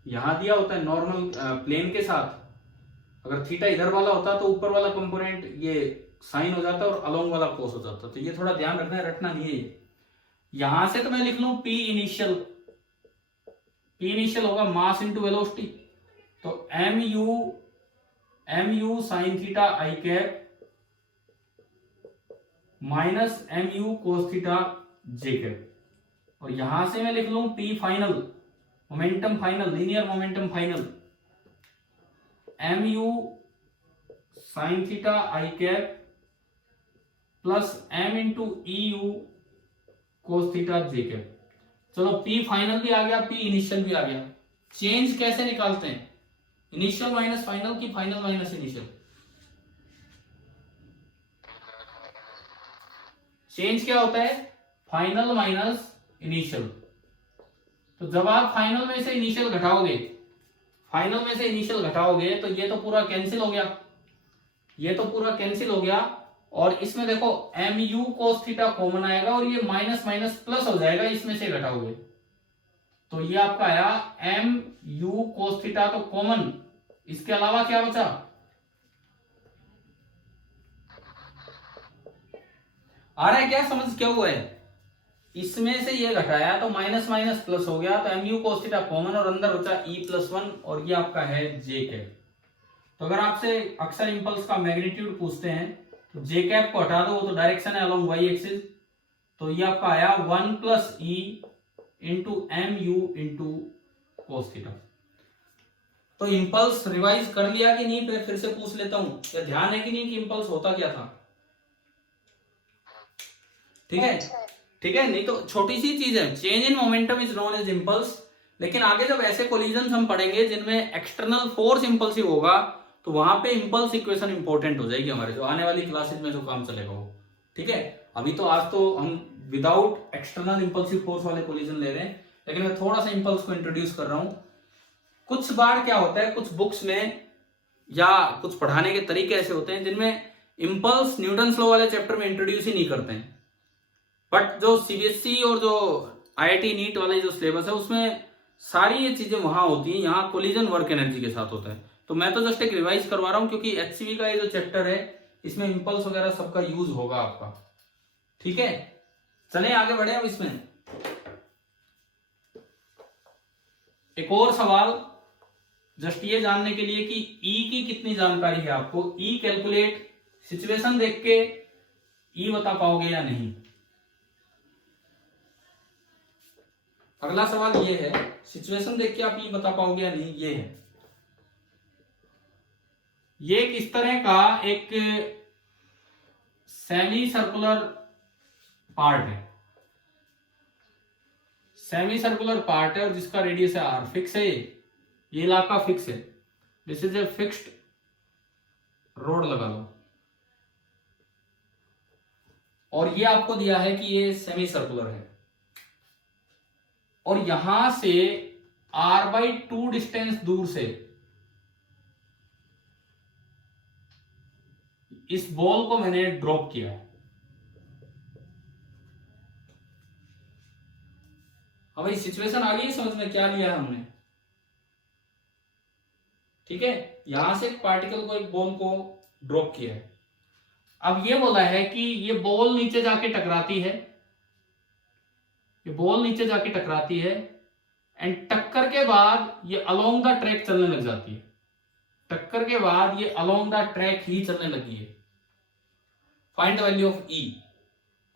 यहां दिया होता है नॉर्मल प्लेन के साथ, अगर थीटा इधर वाला होता तो ऊपर वाला कंपोनेंट ये साइन हो जाता और अलोंग वाला कोस हो जाता। तो ये थोड़ा ध्यान रखना है, रटना नहीं है ये। यहां से तो मैं लिख लूं पी इनिशियल, पी इनिशियल होगा मास इंटू वेलोसिटी, तो m u sine theta i cap minus m u cos theta j cap. और यहां से मैं लिख लूं p final, momentum final, linear momentum final, m u sine theta i cap plus m into e u cos theta j cap. चलो पी फाइनल भी आ गया, पी इनिशियल भी आ गया। चेंज कैसे निकालते हैं? इनिशियल माइनस फाइनल की फाइनल माइनस इनिशियल? चेंज क्या होता है? Final minus initial. तो जब आप फाइनल में से इनिशियल घटाओगे, फाइनल में से इनिशियल घटाओगे तो ये तो पूरा कैंसिल हो गया, ये तो पूरा कैंसिल हो गया। और इसमें देखो m u cos theta common आएगा और ये माइनस माइनस प्लस हो जाएगा, इसमें से घटाओगे तो ये आपका आया एम यू कोस थीटा तो कॉमन, इसके अलावा क्या बचा? आ रहा है क्या समझ? क्या हुआ है? इसमें से ये घटाया तो माइनस माइनस प्लस हो गया, तो m u cos theta common और अंदर बचा ई प्लस वन और ये आपका है जे कैप। तो अगर आपसे अक्सर इंपल्स का मैग्नीट्यूड पूछते हैं तो जे कैप को हटा दो, वो तो डायरेक्शन है अलोंग वाई एक्सिस, तो ये आपका आया one plus e into m u into cos theta. तो इंपल्स रिवाइज कर लिया कि नहीं? फिर से पूछ लेता हूं, क्या ध्यान है कि नहीं कि इंपल्स होता क्या था? ठीक है, ठीक है। नहीं तो छोटी सी चीज है, change in momentum is known as impulse. लेकिन आगे जब ऐसे कोलिजन हम पढ़ेंगे जिनमें एक्सटर्नल फोर्स इंपल्सिव होगा तो वहां पे इंपल्स इक्वेशन इंपॉर्टेंट हो जाएगी हमारे, जो आने वाली क्लासेस में जो काम चलेगा वो। ठीक है, अभी तो आज तो हम विदाउट एक्सटर्नल इंपल्सिव फोर्स वाले कोलिजन ले रहे हैं, लेकिन मैं थोड़ा सा इंपल्स को इंट्रोड्यूस कर रहा हूं। कुछ बार क्या होता है, कुछ बुक्स में या कुछ पढ़ाने के तरीके ऐसे होते हैं जिनमें इंपल्स न्यूटन्स लॉ वाले चैप्टर में इंट्रोड्यूस ही नहीं करते हैं, बट जो सीबीएसई और जो आईआईटी नीट वाले जो सिलेबस है उसमें सारी ये चीजें वहां होती हैं, यहाँ कोलिजन वर्क एनर्जी के साथ होता है। तो मैं तो जस्ट एक रिवाइज करवा रहा हूं क्योंकि एचसीवी का ये जो चैप्टर है इसमें इंपल्स वगैरह सबका यूज होगा आपका। ठीक है, चले आगे बढ़े अब इसमें। एक और सवाल जस्ट ये जानने के लिए कि ई की कितनी जानकारी है आपको, ई कैलकुलेट सिचुएशन देख के ई बता पाओगे या नहीं। अगला सवाल ये है, सिचुएशन देख के आप ई बता पाओगे या नहीं, ये है। ये किस तरह का एक सेमी सर्कुलर पार्ट है, सेमी सर्कुलर पार्ट है और जिसका रेडियस है आर, फिक्स है ये इलाका फिक्स है, this is a fixed road लगा लो। और ये आपको दिया है कि ये सेमी सर्कुलर है और यहां से r/2 डिस्टेंस दूर से इस बॉल को मैंने ड्रॉप किया है। अब भाई सिचुएशन आ गई समझ में, क्या लिया है हमने? ठीक है, यहां से एक पार्टिकल को, एक बॉल को ड्रॉप किया है। अब ये बोला है कि ये बॉल नीचे जाके टकराती है, ये बॉल नीचे जाके टकराती है एंड टक्कर के बाद ये अलोंग द ट्रैक चलने लग जाती है, टक्कर के बाद ये अलोंग द ट्रैक ही चलने लगी है। Find the value of E,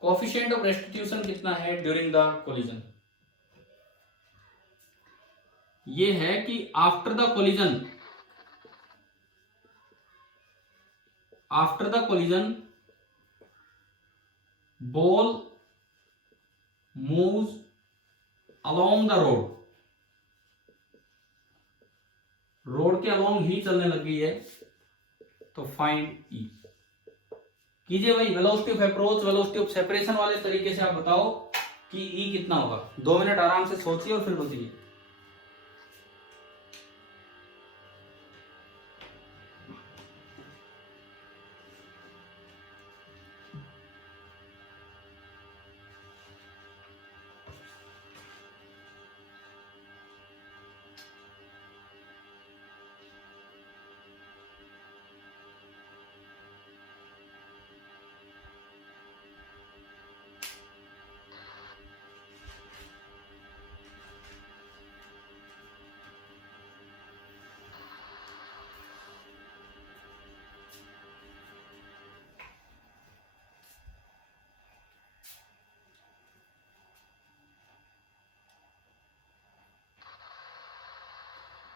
coefficient of restitution कितना है ड्यूरिंग द कोलिजन। ये है कि after the collision, after the collision ball moves along the road, road के अलोंग ही चलने लग गई है, तो फाइंड ई। कीजिए भाई, velocity of approach, velocity of separation वाले तरीके से आप बताओ कि ई कितना होगा। 2 मिनट आराम से सोचिए और फिर बताइए।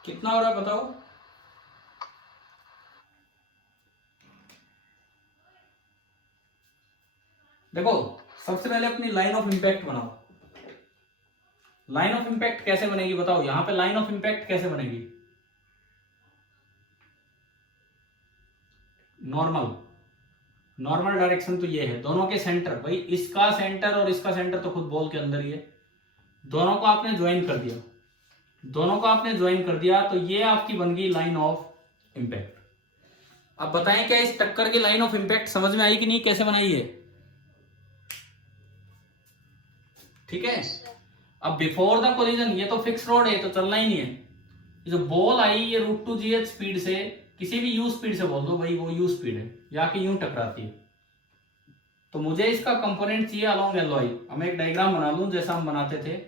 कितना हो रहा है बताओ। देखो सबसे पहले अपनी लाइन ऑफ इम्पैक्ट बनाओ। लाइन ऑफ इम्पैक्ट कैसे बनेगी बताओ, यहां पे लाइन ऑफ इम्पैक्ट कैसे बनेगी। नॉर्मल, नॉर्मल डायरेक्शन तो ये है, दोनों के सेंटर, भाई इसका सेंटर और इसका सेंटर तो खुद बॉल के अंदर ही है, दोनों को आपने ज्वाइन कर दिया, दोनों को आपने ज्वाइन कर दिया, तो ये आपकी बन गई लाइन ऑफ इम्पैक्ट। अब बताएं क्या इस टक्कर की लाइन ऑफ इम्पैक्ट समझ में आई कि नहीं, कैसे बनाई है। ठीक है, अब बिफोर द कोलिजन ये तो फिक्स रोड है, तो चलना ही नहीं है। ये जो बॉल आई ये √2gh स्पीड से, किसी भी u स्पीड से बोल दो भाई, वो u स्पीड है, या कि यूं टकराती है, तो मुझे इसका कंपोनेंट चाहिए अलोंग LOI। अब मैं एक डायग्राम बना लूं जैसा हम बनाते थे।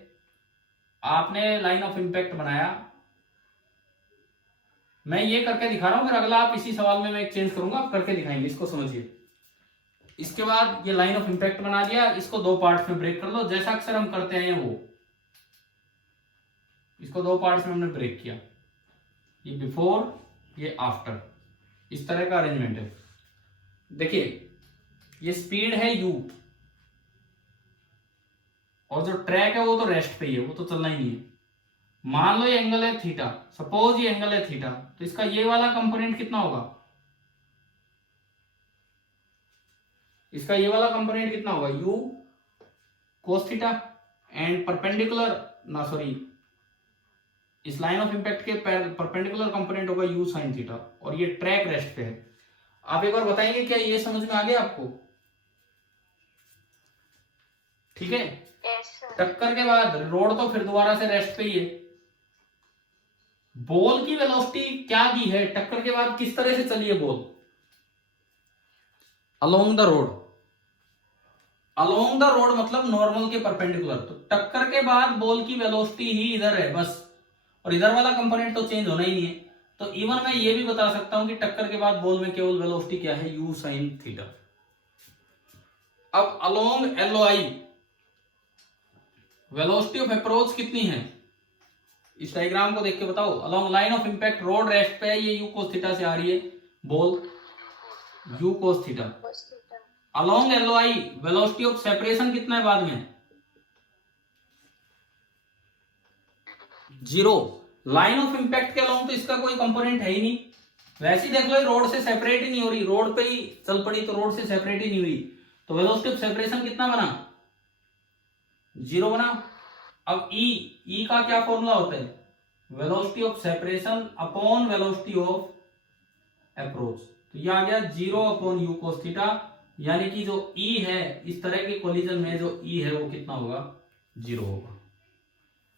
आपने लाइन ऑफ इम्पैक्ट बनाया, मैं ये करके दिखा रहा हूं, फिर अगला आप इसी सवाल में मैं एक चेंज करूंगा, आप करके दिखाएंगे, इसको समझिए। इसके बाद ये लाइन ऑफ इम्पैक्ट बना दिया, इसको दो पार्ट्स में ब्रेक कर लो, जैसा अक्सर हम करते हैं वो, इसको दो पार्ट्स में हमने ब्रेक किया, ये बिफोर ये आफ्टर, इस तरह का अरेंजमेंट है। देखिए ये स्पीड है u, और जो ट्रैक है वो तो रेस्ट पे ही है, वो तो चलना ही नहीं है। मान लो ये एंगल है थीटा, सपोज ये एंगल है थीटा, तो इसका ये वाला कंपोनेंट कितना होगा, इसका ये वाला कंपोनेंट कितना होगा, u cos theta, and perpendicular ना सॉरी इस लाइन ऑफ इम्पैक्ट के परपेंडिकुलर कंपोनेंट होगा u sin थीटा, और ये ट्रैक रेस्ट पे है। आप एक बार बताएंगे क्या ये समझ में आ गया आपको। ठीक है, टक्कर के बाद रोड तो फिर दोबारा से रेस्ट पे ही है। बॉल की वेलोसिटी क्या दी है, टक्कर के बाद किस तरह से चली है ball, along the road. Along the road मतलब नॉर्मल के परपेंडिकुलर, तो टक्कर के बाद बॉल की वेलोसिटी ही इधर है बस, और इधर वाला कंपोनेंट तो चेंज होना ही नहीं है। तो इवन मैं ये भी बता सकता हूं कि टक्कर के बाद बॉल में केवल वेलोसिटी क्या है, u sin थीटा। अब along LOI velocity of approach कितनी है, इस डायग्राम को देख के बताओ। Along line of impact road rest पे है, ये u cos थीटा से आ रही है ball, u cos theta. Along LOI velocity of separation कितना है बाद में, 0। लाइन ऑफ इम्पैक्ट के अलोंग तो इसका कोई कंपोनेंट है ही नहीं, वैसे ही देख लो रोड से सेपरेट ही नहीं हो रही, रोड पे ही चल पड़ी तो रोड से सेपरेट ही नहीं हुई, तो वेलोसिटी ऑफ सेपरेशन कितना बना, 0 बना। अब ई का क्या फॉर्मूला होता है, velocity of separation upon velocity of approach, तो ये आ गया 0 अपॉन u cos थीटा, यानी कि जो ई है इस तरह के कोलिजन में जो ई है वो कितना होगा, 0 होगा।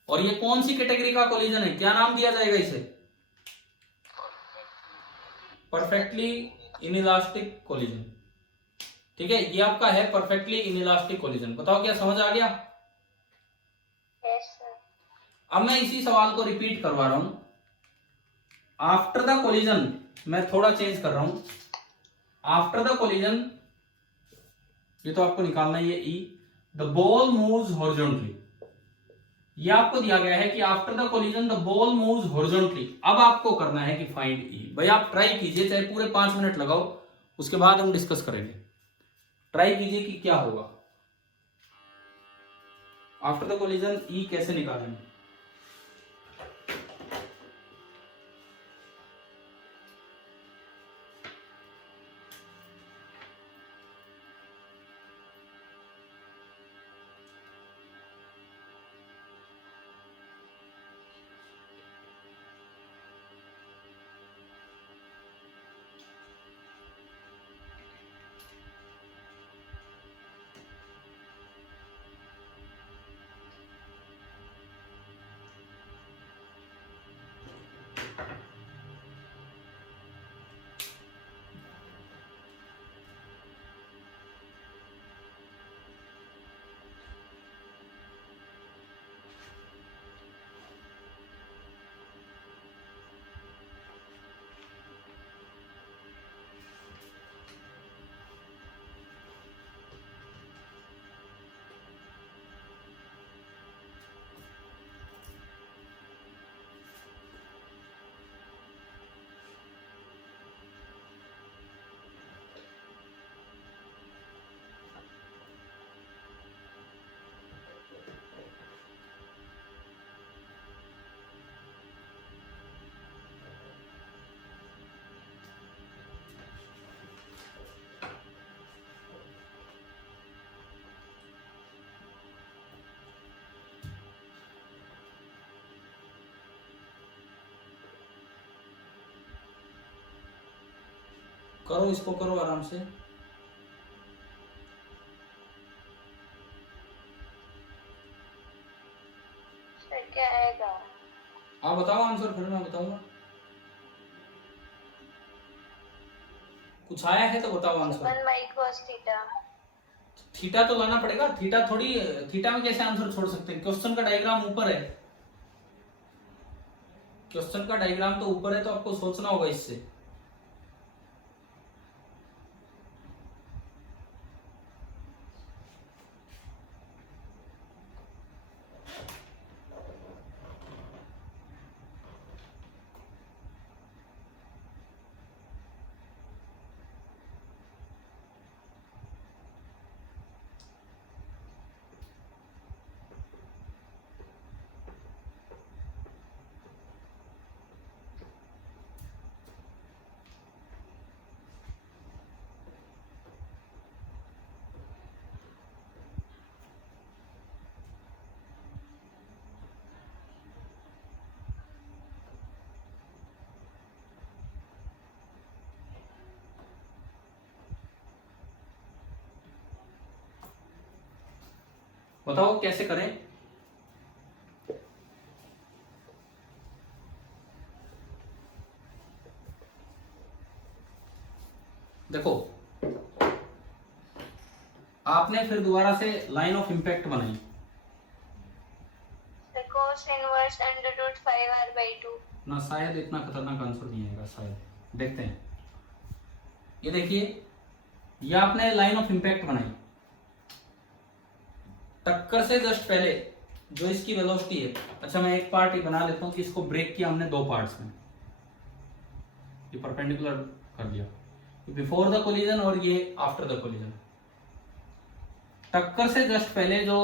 और ये कौन सी कैटेगरी का कोलिजन है, क्या नाम दिया जाएगा इसे, परफेक्टली इनइलास्टिक कोलिजन। ठीक है, ये आपका है परफेक्टली इनइलास्टिक कोलिजन। बताओ क्या समझ आ गया। अब मैं इसी सवाल को रिपीट करवा रहा हूं, आफ्टर द कोलिजन मैं थोड़ा चेंज कर रहा हूं, आफ्टर द कोलिजन ये तो आपको निकालना ही है ई, द बॉल मूव्स हॉरिजॉन्टली, ये आपको दिया गया है कि after the collision the ball moves horizontally. अब आपको करना है कि फाइंड ई। भाई आप ट्राई कीजिए, चाहे पूरे 5 मिनट लगाओ, उसके बाद हम डिस्कस करेंगे। ट्राई कीजिए कि क्या होगा आफ्टर द कोलिजन ई कैसे निकालेंगे। करो, इसको करो आराम से। फिर क्या आएगा? आप बताओ आंसर, फिर मैं बताऊंगा। कुछ आया है तो बताओ answer. 1 by cos theta. Theta तो लाना पड़ेगा, थीटा थोड़ी, थीटा में कैसे आंसर छोड़ सकते हैं? क्वेश्चन का डायग्राम ऊपर है, क्वेश्चन का डायग्राम तो ऊपर है, तो आपको सोचना होगा इससे। बताओ कैसे करें। देखो, आपने फिर दोबारा से लाइन ऑफ इम्पैक्ट बनाई। cos inverse √5r/2। ना, शायद इतना खतरनाक आंसर नहीं आएगा, शायद। देखते हैं। ये देखिए, ये आपने लाइन ऑफ इम्पैक्ट बनाई, टक्कर से जस्ट पहले जो इसकी वेलोसिटी है। अच्छा, मैं एक पार्ट ही बना लेता हूं कि इसको ब्रेक किया हमने दो पार्ट्स में, ये परपेंडिकुलर कर दिया, बिफोर द कोलिजन और ये आफ्टर द कोलिजन। टक्कर से जस्ट पहले जो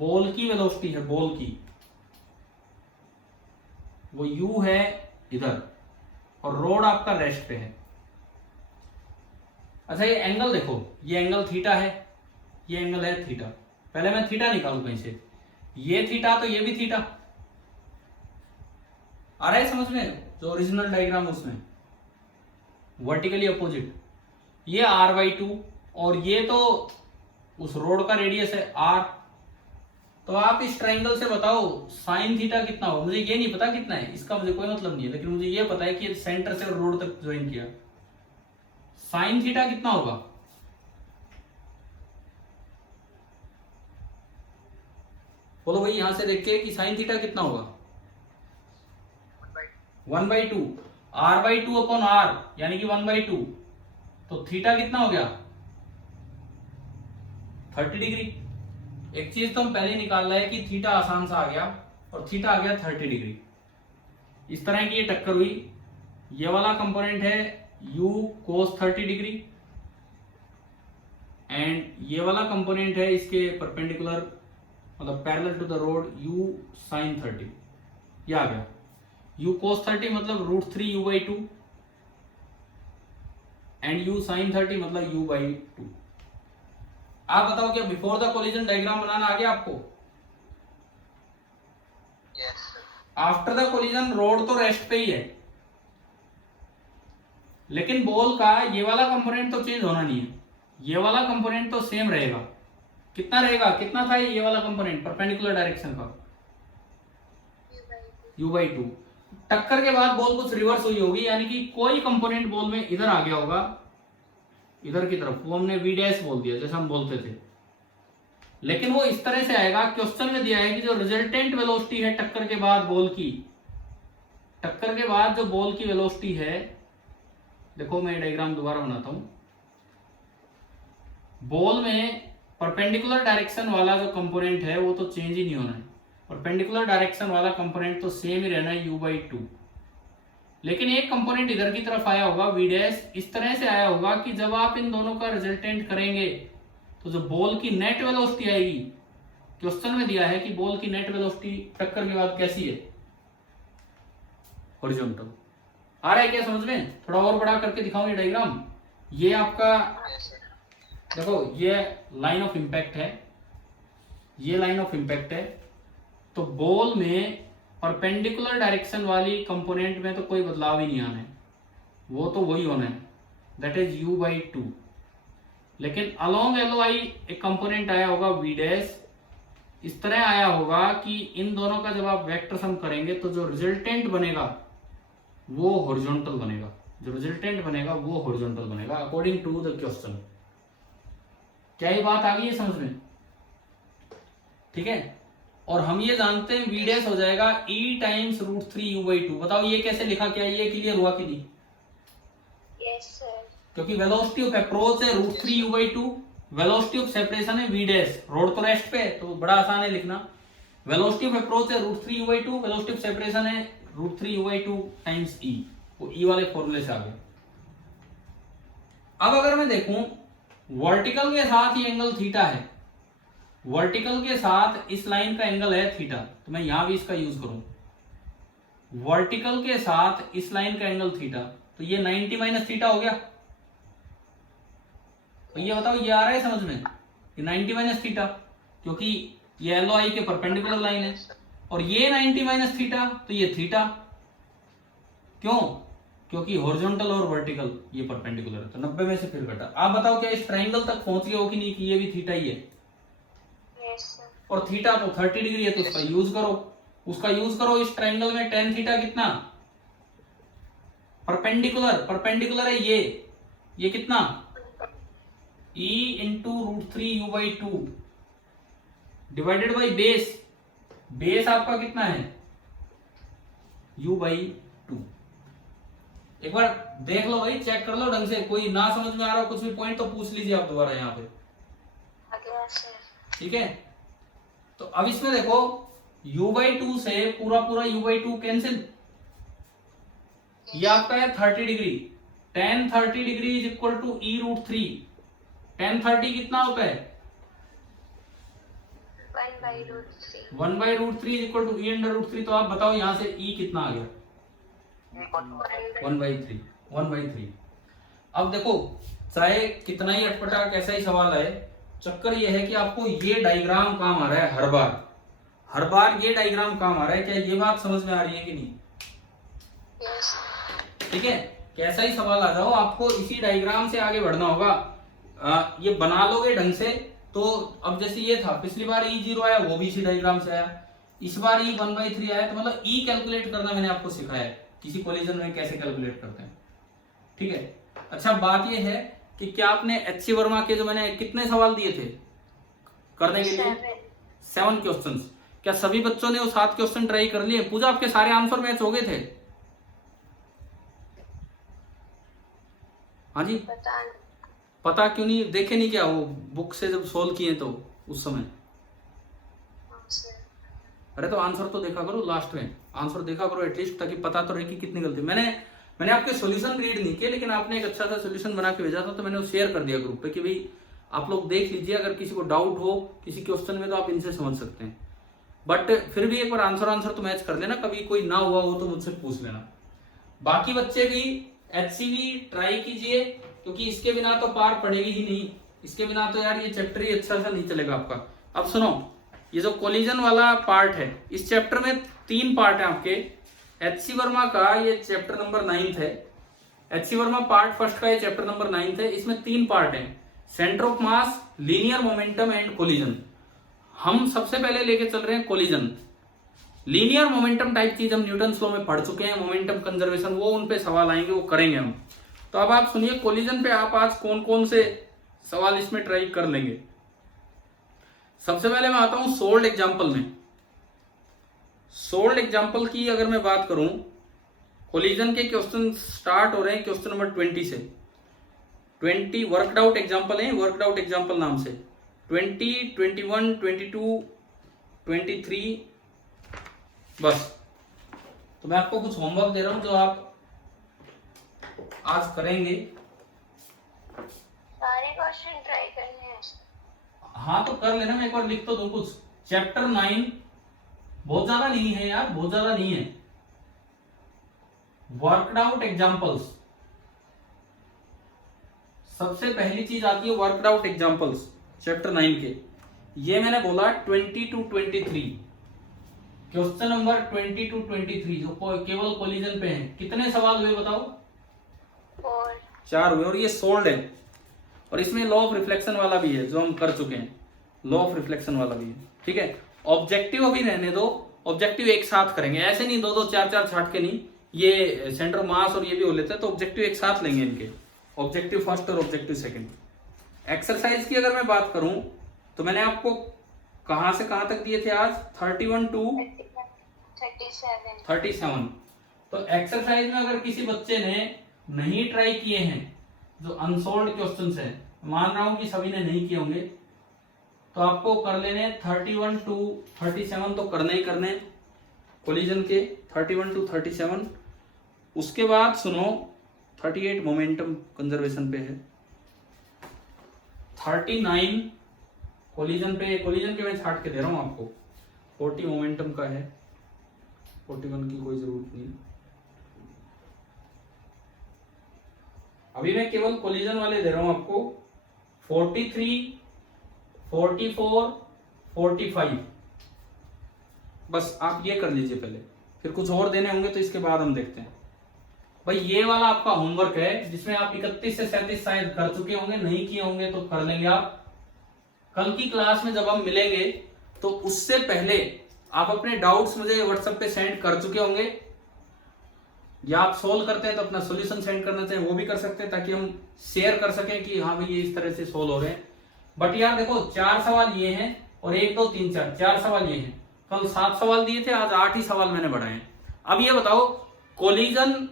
बॉल की वेलोसिटी है, बॉल की, वो u है इधर, और रोड आपका रेस्ट पे है। अच्छा, ये एंगल देखो, ये एंगल थीटा है, ये एंगल है थीटा। पहले मैं थीटा निकालू कहीं से, ये थीटा तो ये भी थीटा। आ रहा है समझ में? जो ओरिजिनल डायग्राम उसमें वर्टिकली अपोजिट, ये r/2, और ये तो उस रोड का रेडियस है r। तो आप इस ट्राइंगल से बताओ साइन थीटा कितना होगा। मुझे ये नहीं पता कितना है, इसका मुझे कोई मतलब नहीं है, लेकिन मुझे ये पता है कि सेंटर से रोड तक ज्वाइन किया, साइन थीटा कितना होगा? बोलो भाई, यहां से देख के कि साइन थीटा कितना होगा? 1/2 r/2 अपॉन r, यानी कि 1/2। तो थीटा कितना हो गया? 30 डिग्री। एक चीज तो हम पहले ही निकाल रहे हैं कि थीटा आसान सा आ गया, और थीटा आ गया 30 डिग्री। इस तरह की ये टक्कर हुई, ये वाला कंपोनेंट है u cos 30 डिग्री, एंड ये वाला कंपोनेंट है इसके परपेंडिकुलर, मतलब parallel to the road, u sin 30। ये आ गया u cos 30 मतलब √3u/2, एंड u sin 30 मतलब u/2। आप बताओ क्या बिफोर द कोलिजन डायग्राम बनाना आ गया आपको? Yes. After the collision road तो रेस्ट पे ही है, लेकिन बॉल का ये वाला कंपोनेंट तो चेंज होना नहीं है, ये वाला कंपोनेंट तो सेम रहेगा। कितना रहेगा? कितना था ये वाला कंपोनेंट परपेंडिकुलर डायरेक्शन का? u/2। टक्कर के बाद बॉल कुछ रिवर्स हुई होगी, यानी कि कोई कंपोनेंट बॉल में इधर आ गया होगा, इधर की तरफ, वो हमने v' बोल दिया जैसे हम बोलते थे, लेकिन वो इस तरह से आएगा। क्वेश्चन में दिया है कि जो रिजल्टेंट वेलोसिटी है टक्कर के बाद बॉल की, टक्कर के बाद जो बॉल की वेलोसिटी है, देखो मैं डायग्राम दोबारा बनाता हूं। बॉल में परपेंडिकुलर डायरेक्शन वाला जो कंपोनेंट है वो तो चेंज ही नहीं होना है, परपेंडिकुलर डायरेक्शन वाला कंपोनेंट तो सेम ही रहना है u/2, लेकिन एक कंपोनेंट इधर की तरफ आया होगा v' इस तरह से आया होगा कि जब आप इन दोनों का रिजल्टेंट करेंगे तो जो बॉल की नेट वेलोसिटी आएगी, क्वेश्चन में दिया है कि बॉल की नेट वेलोसिटी टक्कर के बाद कैसी है? हॉरिजॉन्टल। आ रहा है क्या समझ में? थोड़ा और बड़ा करके दिखाऊं ये डायग्राम। ये आपका देखो, ये लाइन ऑफ इम्पैक्ट है, ये लाइन ऑफ इम्पैक्ट है। तो बॉल में परपेंडिकुलर डायरेक्शन वाली कंपोनेंट में तो कोई बदलाव ही नहीं आना है, वो तो वही होना है। That is u by 2। लेकिन अलोंग LOI एक कंपोनेंट आया होगा v डैश, इस तरह आया होगा कि इन दोनों का जब आप वेक्टर सम करेंगे तो जो रिजल्टेंट बनेगा वो हॉरिजॉन्टल बनेगा, जो रिजल्टेंट बनेगा वो हॉरिजॉन्टल बनेगा अकॉर्डिंग टू द क्वेश्चन। क्या ये बात आ गई है समझ में? ठीक है। और हम ये जानते हैं v डैश हो जाएगा e टाइम्स √3u/2। बताओ ये कैसे लिखा, क्या ये क्लियर हुआ कि नहीं? Yes sir. क्योंकि वेलोसिटी ऑफ अप्रोच है √3u/2, वेलोसिटी ऑफ सेपरेशन है v डैश। रोड तो रेस्ट पे है तो बड़ा आसान है लिखना। वेलोसिटी ऑफ अप्रोच है √3u/2, वेलोसिटी ऑफ सेपरेशन है √3u/2 टाइम्स e। वो e वाले फॉर्मूले से आ गए। अब अगर मैं देखूं वर्टिकल के साथ ये एंगल थीटा है, वर्टिकल के साथ इस लाइन का एंगल है थीटा, तो मैं यहां भी इसका यूज करूं। वर्टिकल के साथ इस लाइन का एंगल थीटा, तो ये 90 माइनस थीटा हो गया। तो ये बताओ ये आ रहा है समझ में? ये 90 माइनस थीटा, क्योंकि ये LOI के परपेंडिकुलर लाइन है, और ये 90 माइनस थीटा, तो ये थीटा। क्यों? क्योंकि हॉरिजॉन्टल और वर्टिकल ये परपेंडिकुलर है, तो 90 में से फिर घटा। आप बताओ क्या इस ट्राइंगल तक पहुंच गए हो कि नहीं कि ये भी थीटा ही है? Yes sir. और थीटा तो 30 डिग्री है, तो उसका यूज करो, उसका यूज करो। इस ट्राइंगल में tan थीटा कितना? परपेंडिकुलर, परपेंडिकुलर है ये कितना? e into √3u/2 divided by base. Base आपका कितना है? u/2। एक बार देख लो भाई, चेक कर लो ढंग से। कोई ना समझ में आ रहा हो कुछ भी पॉइंट तो पूछ लीजिए आप दोबारा यहाँ पे, आ गया सर। ठीक है। तो अब इसमें देखो u/2 से पूरा u/2 कैंसिल। ये आपका है 30 degree. tan 30 degree is equal to e√3। tan 30 कितना होता है? 1/√3। 1/√3 इज इक्वल टू e√3। तो आप बताओ यहां से e कितना आ गया? 1/3। अब देखो चाहे कितना ही अटपटा कैसा ही सवाल आए, चक्कर ये है कि आपको ये डायग्राम काम आ रहा है हर बार ये डायग्राम काम आ रहा है। क्या ये बात समझ में आ रही है कि नहीं? यस। ठीक है। कैसा ही सवाल आ जाओ आपको इसी डायग्राम से आगे बढ़ना होगा। ये बना लोगे ढंग से तो अब जैसे ये था पिछली बार E0 आया, वो भी इसी डायग्राम से आया। इस बार E 1/3 आया, तो मतलब E कैलकुलेट करना मैंने आपको सिखाया है, किसी कोलिजन में कैसे कैलकुलेट करते हैं। ठीक है। अच्छा बात ये है कि क्या आपने HC वर्मा के जो मैंने कितने सवाल दिए थे करने के लिए? 7 क्वेश्चंस। क्या सभी बच्चों ने वो 7 क्वेश्चन ट्राई कर लिए? पूजा आपके सारे आंसर मैच हो गए थे? हाँ जी। पता क्यों नहीं? देखे नहीं क्या वो बुक से जब सोल्व किए तो उस समय? अरे तो आंसर तो देखा करो, लास्ट में आंसर देखा करो एटलीस्ट, ताकि पता तो रहे कि कितनी गलती। मैंने आपके सॉल्यूशन रीड नहीं किए, लेकिन आपने एक अच्छा सा सॉल्यूशन बना के भेजा था तो मैंने वो शेयर कर दिया ग्रुप पे कि भाई आप लोग देख लीजिए, अगर किसी को डाउट हो किसी क्वेश्चन में तो आप इनसे समझ सकते हैं। बट फिर भी एक बार आंसर तो मैच कर लेना, कभी कोई ना हुआ हो तो मुझसे पूछ लेना। बाकी बच्चे भी HCV ट्राई कीजिए, क्योंकि इसके बिना तो पार पड़ेगी ही नहीं। इसके बिना तो यार ये चैप्टर ही अच्छा सा नहीं चलेगा आपका। अब सुनो, ये जो कोलिजन वाला पार्ट है, इस चैप्टर में 3 पार्ट है आपके। HC वर्मा का ये चैप्टर नंबर 9 है। HC वर्मा पार्ट फर्स्ट का ये चैप्टर नंबर 9 है। इसमें 3 पार्ट है, centre of mass, linear momentum and collision. हम सबसे पहले लेके चल रहे हैं कोलिजन। लीनियर मोमेंटम टाइप चीज हम न्यूटन लॉ में पढ़ चुके हैं, मोमेंटम कंजर्वेशन, वो उन पे सवाल आएंगे, वो करेंगे हम। तो अब आप सुनिए कोलिजन पे आप आज कौन कौन से सवाल इसमें ट्राई कर लेंगे। सबसे पहले मैं आता हूं सोल्ड एग्जांपल में। सोल्ड एग्जांपल की अगर मैं बात करूं, कोलिजन के क्वेश्चन स्टार्ट हो रहे हैं क्वेश्चन नंबर 20 से। 20 वर्कड आउट एग्जांपल है, वर्कड आउट एग्जांपल नाम से। 20, 21, 22, 23 बस। तो मैं आपको कुछ होमवर्क दे रहा हूं जो आप आज करेंगे। सारे क्वेश्चन ट्राई करने हैं। हाँ तो कर लेना, मैं एक बार लिख तो दूं कुछ। चैप्टर 9 बहुत ज्यादा नहीं है यार, बहुत ज्यादा नहीं है। वर्कड आउट एग्जांपल्स, सबसे पहली चीज आती है वर्कड आउट एग्जांपल्स चैप्टर 9 के। ये मैंने बोला 20 to 23, क्वेश्चन नंबर 20 to 23 जो केवल कोलिजन पे हैं। कितने सवाल हुए बताओ? 4 हुए और ये सोल्ड है। और इसमें लॉ ऑफ रिफ्लेक्शन वाला भी है जो हम कर चुके हैं, लॉ ऑफ रिफ्लेक्शन वाला भी है। ठीक है, ऑब्जेक्टिव अभी रहने दो, ऑब्जेक्टिव एक साथ करेंगे, ऐसे नहीं 2-2 4-4 छाट के नहीं, ये सेंटर ऑफ मास और ये भी हो लेता है तो ऑब्जेक्टिव एक साथ लेंगे इनके, ऑब्जेक्टिव फर्स्ट और ऑब्जेक्टिव सेकंड। एक्सरसाइज की अगर मैं बात करूं तो मैंने आपको कहां से कहां तक दिए थे आज, 31 to 37। तो एक्सरसाइज में अगर किसी बच्चे ने नहीं ट्राई किए हैं, जो अनसोल्ड क्वेश्चंस है, मान रहा हूं कि सभी ने नहीं किए होंगे, तो आपको कर लेने 31 to 37 तो करने ही करने कोलिजन के, 31 to 37। उसके बाद सुनो 38 मोमेंटम कंजर्वेशन पे है, 39 कोलिजन पे, कोलिजन के मैं छाट के दे रहा हूं आपको, 40 मोमेंटम का है, 41 की कोई जरूरत नहीं। अभी मैं केवल कोलिजन वाले दे रहा हूं आपको, 43, 44, 45। बस आप ये कर लीजिए पहले, फिर कुछ और देने होंगे तो इसके बाद हम देखते हैं। भाई ये वाला आपका होमवर्क है जिसमें आप 31 से 37 शायद कर चुके होंगे, नहीं किए होंगे तो कर लेंगे आप। कल की क्लास में जब हम मिलेंगे तो उससे पहले आप अपने डाउट्स मुझे व्हाट्सएप पे सेंड कर चुके होंगे, या आप सोल्व करते हैं तो अपना सॉल्यूशन सेंड करना चाहें वो भी कर सकते हैं, ताकि हम शेयर कर सकें कि हाँ भाई ये इस तरह से सोल्व हो रहे हैं। बट यार देखो 4 सवाल ये हैं और 1 2 3 4 सवाल ये हैं। कल 7 सवाल दिए थे, आज 8 ही सवाल मैंने बढ़ाए हैं। अब ये बताओ collision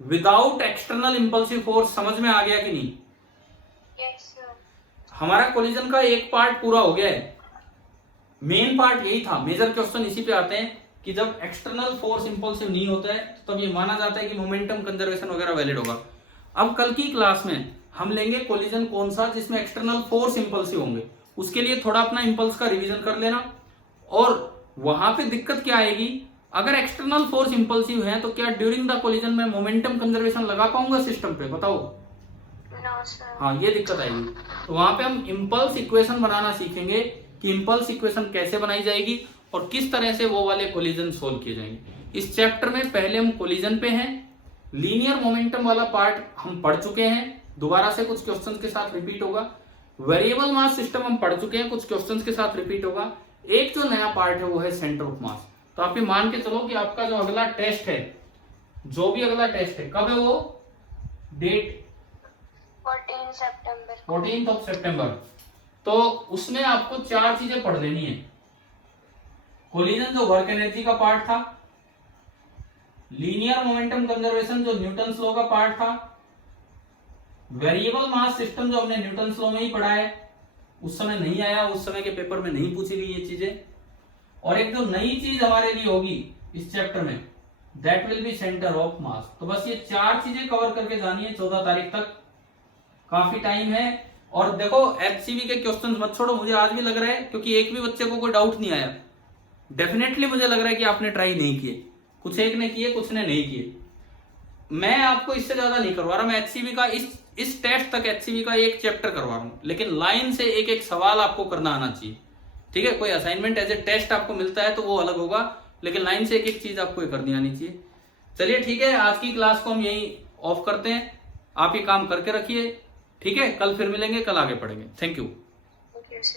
without external impulsive force समझ में आ गया कि नहीं? Yes, sir. हमारा कोलिजन का एक पार्ट पूरा हो गया है, मेन पार्ट यही था। मेजर क्वेश्चन इसी पे आते हैं कि जब एक्सटर्नल फोर्स इंपल्सिव नहीं होता है तब तो ये माना जाता है कि मोमेंटम कंजर्वेशन वगैरह वैलिड होगा। अब कल की क्लास में हम लेंगे कोलिजन कौन सा जिसमें एक्सटर्नल फोर्स इंपल्सिव होंगे, उसके लिए थोड़ा अपना इंपल्स का रिवीजन कर लेना। और वहां पे दिक्कत क्या आएगी, अगर एक्सटर्नल फोर्स इंपल्सिव है तो क्या ड्यूरिंग द कोलिजन में मोमेंटम कंजर्वेशन लगा पाऊंगा सिस्टम पे, बताओ? No, sir. हाँ ये दिक्कत आएगी। तो वहां पे हम इंपल्स इक्वेशन बनाना सीखेंगे कि इंपल्स इक्वेशन कैसे बनाई जाएगी और किस तरह से वो वाले कोलिजन सोल्व किए जाएंगे। इस चैप्टर में पहले हम कोलिजन पे हैं, लीनियर मोमेंटम वाला पार्ट हम पढ़ चुके हैं, दोबारा से कुछ क्वेश्चंस के साथ रिपीट होगा। वेरिएबल मास सिस्टम हम पढ़ चुके हैं, कुछ क्वेश्चंस के साथ रिपीट होगा। एक जो नया पार्ट है वो है सेंटर ऑफ मास। तो आप ये मान के चलो कि आपका जो अगला टेस्ट है, जो भी अगला टेस्ट है, कब है वो date? 14 September. 14th of September। तो उसमें आपको 4 चीजें पढ़ लेनी है। कोलिजन जो वर्क एनर्जी का पार्ट था, लीनियर मोमेंटम कंजर्वेशन जो न्यूटन्स लॉ का पार्ट था, वेरिएबल मास सिस्टम जो हमने न्यूटन्स लॉ में ही पढ़ा है, उस समय नहीं आया, उस समय के पेपर में नहीं पूछी गई ये चीजें। और एक जो नई चीज हमारे लिए होगी इस चैप्टर में, that will be centre of mass. तो बस ये 4 चीजें कवर करके जानी है 14 तारीख तक, काफी टाइम है। और देखो एचसीवी के क्वेश्चंस मत छोड़ो, मुझे आज भी लग रहा है, क्योंकि एक भी बच्चे को कोई डाउट नहीं आया, डेफिनेटली मुझे लग रहा है कि आपने ट्राई नहीं किए, कुछ एक ने किए कुछ ने नहीं किए। मैं आपको इससे ज्यादा नहीं करवा रहा, मैं एचसीवी का इस टेस्ट तक एचसीवी का एक चैप्टर करवा रहा हूं, लेकिन लाइन से एक एक सवाल आपको करना आना चाहिए। ठीक है, कोई असाइनमेंट एज ए टेस्ट आपको मिलता है तो वो अलग होगा, लेकिन लाइन से एक एक चीज आपको करनी आनी चाहिए। चलिए ठीक है, आज की क्लास को हम यही ऑफ करते हैं, आप ये काम करके रखिए। ठीक है, कल फिर मिलेंगे, कल आगे पढ़ेंगे। Thank you.